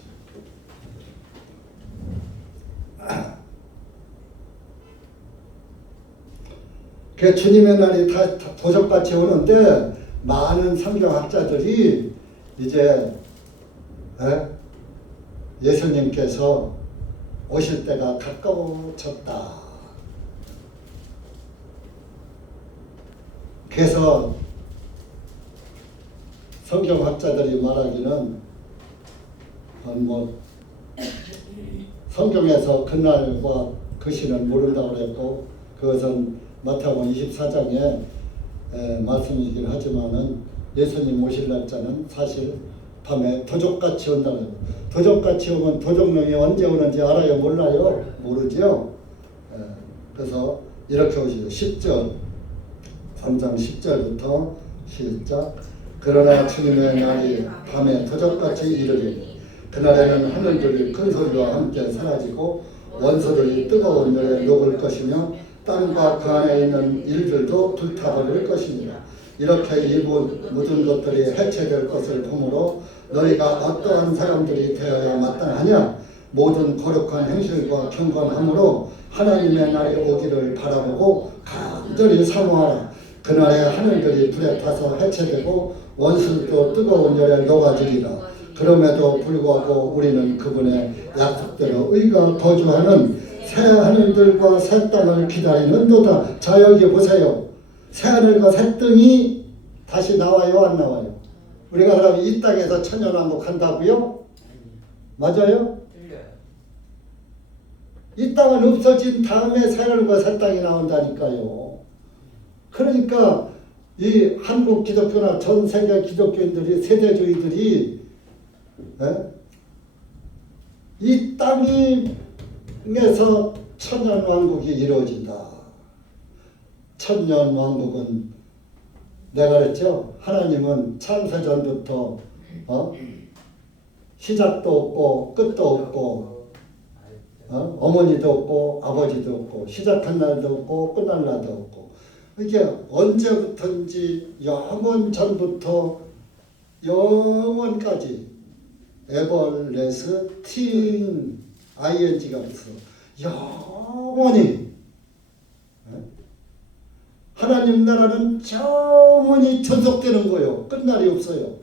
그 주님의 날이 다 도적같이 오는데 많은 성경학자들이 이제 예수님께서 오실 때가 가까워졌다. 그래서 성경학자들이 말하기는 뭐 성경에서 그날과 그 시는 모른다고 그랬고, 그것은 마태복음 24장에 말씀이긴 하지만은 예수님 오실 날짜는 사실 밤에 도적같이 온다는 거예요. 도적같이 오면 도적령이 언제 오는지 알아요? 몰라요? 모르죠? 그래서 이렇게 오시죠. 10절 3장 10절부터 시작. 그러나 주님의 날이 밤에 도적같이 이르리니 그날에는 하늘들이 큰 소리와 함께 사라지고 원소들이 뜨거운 열에 녹을 것이며 땅과 그 안에 있는 일들도 불타버릴 것입니다. 이렇게 일부 모든 것들이 해체될 것을 보므로 너희가 어떠한 사람들이 되어야 마땅하냐? 모든 거룩한 행실과 경건함으로 하나님의 날이 오기를 바라보고 간절히 사모하라. 그날에 하늘들이 불에 타서 해체되고 원수도 뜨거운 열에 녹아지리라. 그럼에도 불구하고 우리는 그분의 약속대로 의가 거주하는 새 하늘들과 새 땅을 기다리는도다. 자, 여기 보세요. 새 하늘과 새 땅이 다시 나와요, 안 나와요? 우리가 그럼 이 땅에서 천년왕국 한다고요? 맞아요? 이 땅은 없어진 다음에 새 하늘과 새 땅이 나온다니까요. 그러니까 이 한국 기독교나 전 세계 기독교인들이, 세대주의들이 이 땅에서 천년왕국이 이루어진다. 천년왕국은 내가 그랬죠. 하나님은 창세전부터 시작도 없고 끝도 없고 어머니도 없고 아버지도 없고 시작한 날도 없고 끝날 날도 없고, 이게 언제부터인지 영원 전부터 영원까지 에버레스팅 ing가 있어. 영원히 하나님 나라는 영원히 전속되는 거예요. 끝날이 없어요.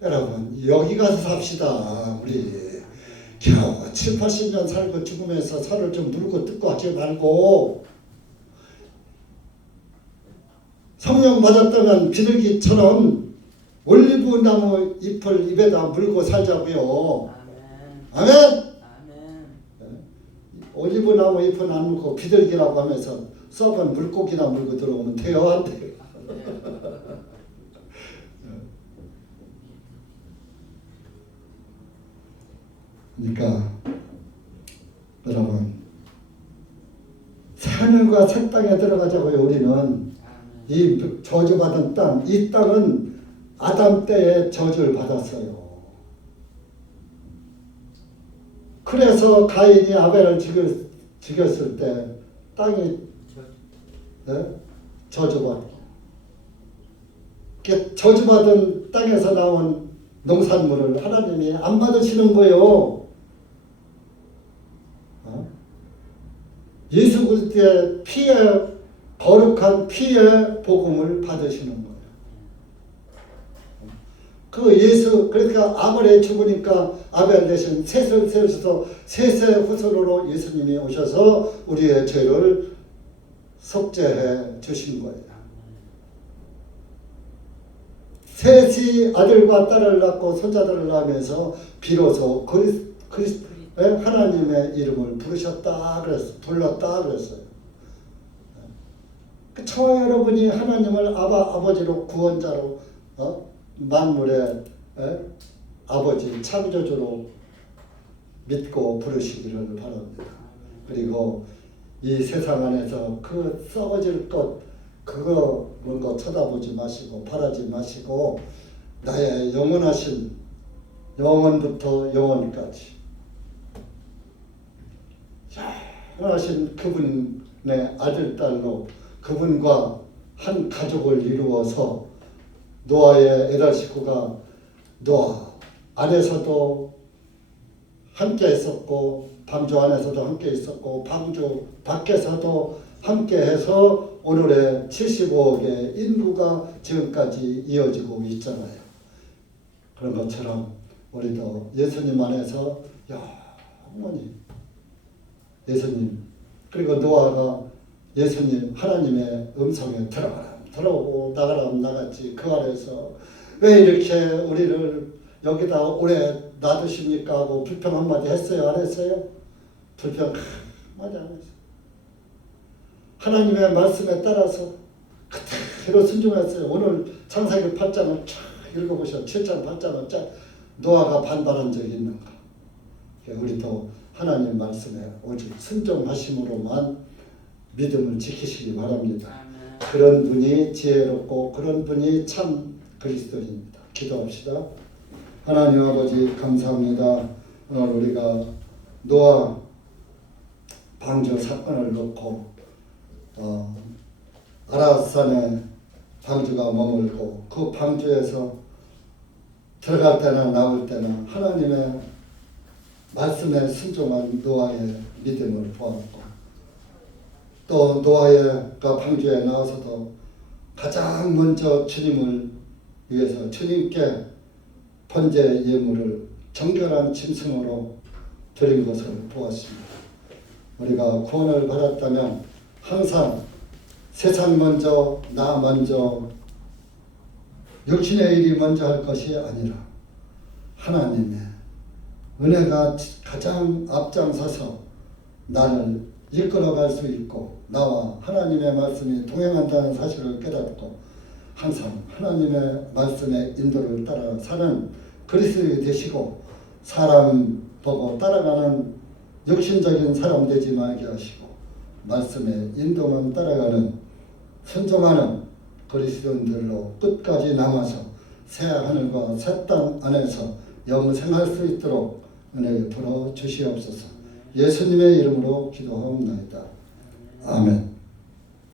여러분 여기 가서 삽시다. 우리 겨우 7, 80년 살고 죽으면서 살을 좀 물고 뜯고 하지 말고, 성령 맞았다면 비둘기처럼 올리브 나무 잎을 입에다 물고 살자고요. 아멘. 아멘. 올리브 나무 잎은 안 물고 비둘기라고 하면서 썩은 물고기나 물고 들어오면 돼요, 안 돼요? 그러니까 여러분 새 하늘과 새 땅에 들어가자고요. 우리는 이 저주받은 땅, 이 땅은 아담 때에 저주를 받았어요. 그래서 가인이 아벨을 죽였을 때 땅이 저주받고, 저주받은 땅에서 나온 농산물을 하나님이 안 받으시는 거예요. 예수 그리스도의 피에, 거룩한 피의 복음을 받으시는 거예요. 그 예수, 그러니까 아벨이 죽으니까 아벨 대신 셋을 세우셔서 셋의 후손으로 예수님이 오셔서 우리의 죄를 속죄해 주신 거예요. 셋이 아들과 딸을 낳고 손자들을 낳으면서 비로소 하나님의 이름을 부르셨다 그랬어요. 불렀다 그랬어요. 저와 여러분이 하나님을 아버지로, 구원자로, 만물의 아버지, 창조주로 믿고 부르시기를 바랍니다. 그리고 이 세상 안에서 그 썩어질 것, 그거 뭔가 쳐다보지 마시고 바라지 마시고 나의 영원하신, 영원부터 영원까지 영원하신 그분의 아들, 딸로 그분과 한 가족을 이루어서, 노아의 8식구가 노아 안에서도 함께 있었고 방주 안에서도 함께 있었고 방주 밖에서도 함께 해서 오늘의 75억의 인구가 지금까지 이어지고 있잖아요. 그런 것처럼 우리도 예수님 안에서 영원히, 예수님, 그리고 노아가 예수님 하나님의 음성에 들어오고 나가라면 나갔지. 그 안에서 왜 이렇게 우리를 여기다 오래 놔두십니까 하고 불평 한마디 했어요? 안 했어요? 불평 한마디 안 했어요. 하나님의 말씀에 따라서 그대로 순종했어요. 오늘 창세기 8장을 쫙 읽어보셔. 7장 8장을 쫙 노아가 반발한 적이 있는가? 우리도 하나님 말씀에 오직 순종하심으로만 믿음을 지키시기 바랍니다. 그런 분이 지혜롭고 그런 분이 참 그리스도입니다. 기도합시다. 하나님 아버지 감사합니다. 오늘 우리가 노아 방주 사건을 놓고 아라산에 방주가 머물고 그 방주에서 들어갈 때나 나올 때나 하나님의 말씀에 순종한 노아의 믿음을 보았고 또 노아가 방주에 나와서도 가장 먼저 주님을 위해서 주님께 번제 예물을 정결한 짐승으로 드린 것을 보았습니다. 우리가 구원을 받았다면 항상 세상 먼저 나 먼저 육신의 일이 먼저 할 것이 아니라 하나님의 은혜가 가장 앞장서서 나를 이끌어갈 수 있고 나와 하나님의 말씀이 동행한다는 사실을 깨닫고 항상 하나님의 말씀의 인도를 따라 사는 그리스도인이 되시고 사람 보고 따라가는 육신적인 사람 되지 말게 하시고 말씀의 인도만 따라가는 순종하는 그리스도인들로 끝까지 남아서 새 하늘과 새 땅 안에서 영생할 수 있도록 은혜 베풀어 주시옵소서. 예수님의 이름으로 기도하옵나이다. 아멘.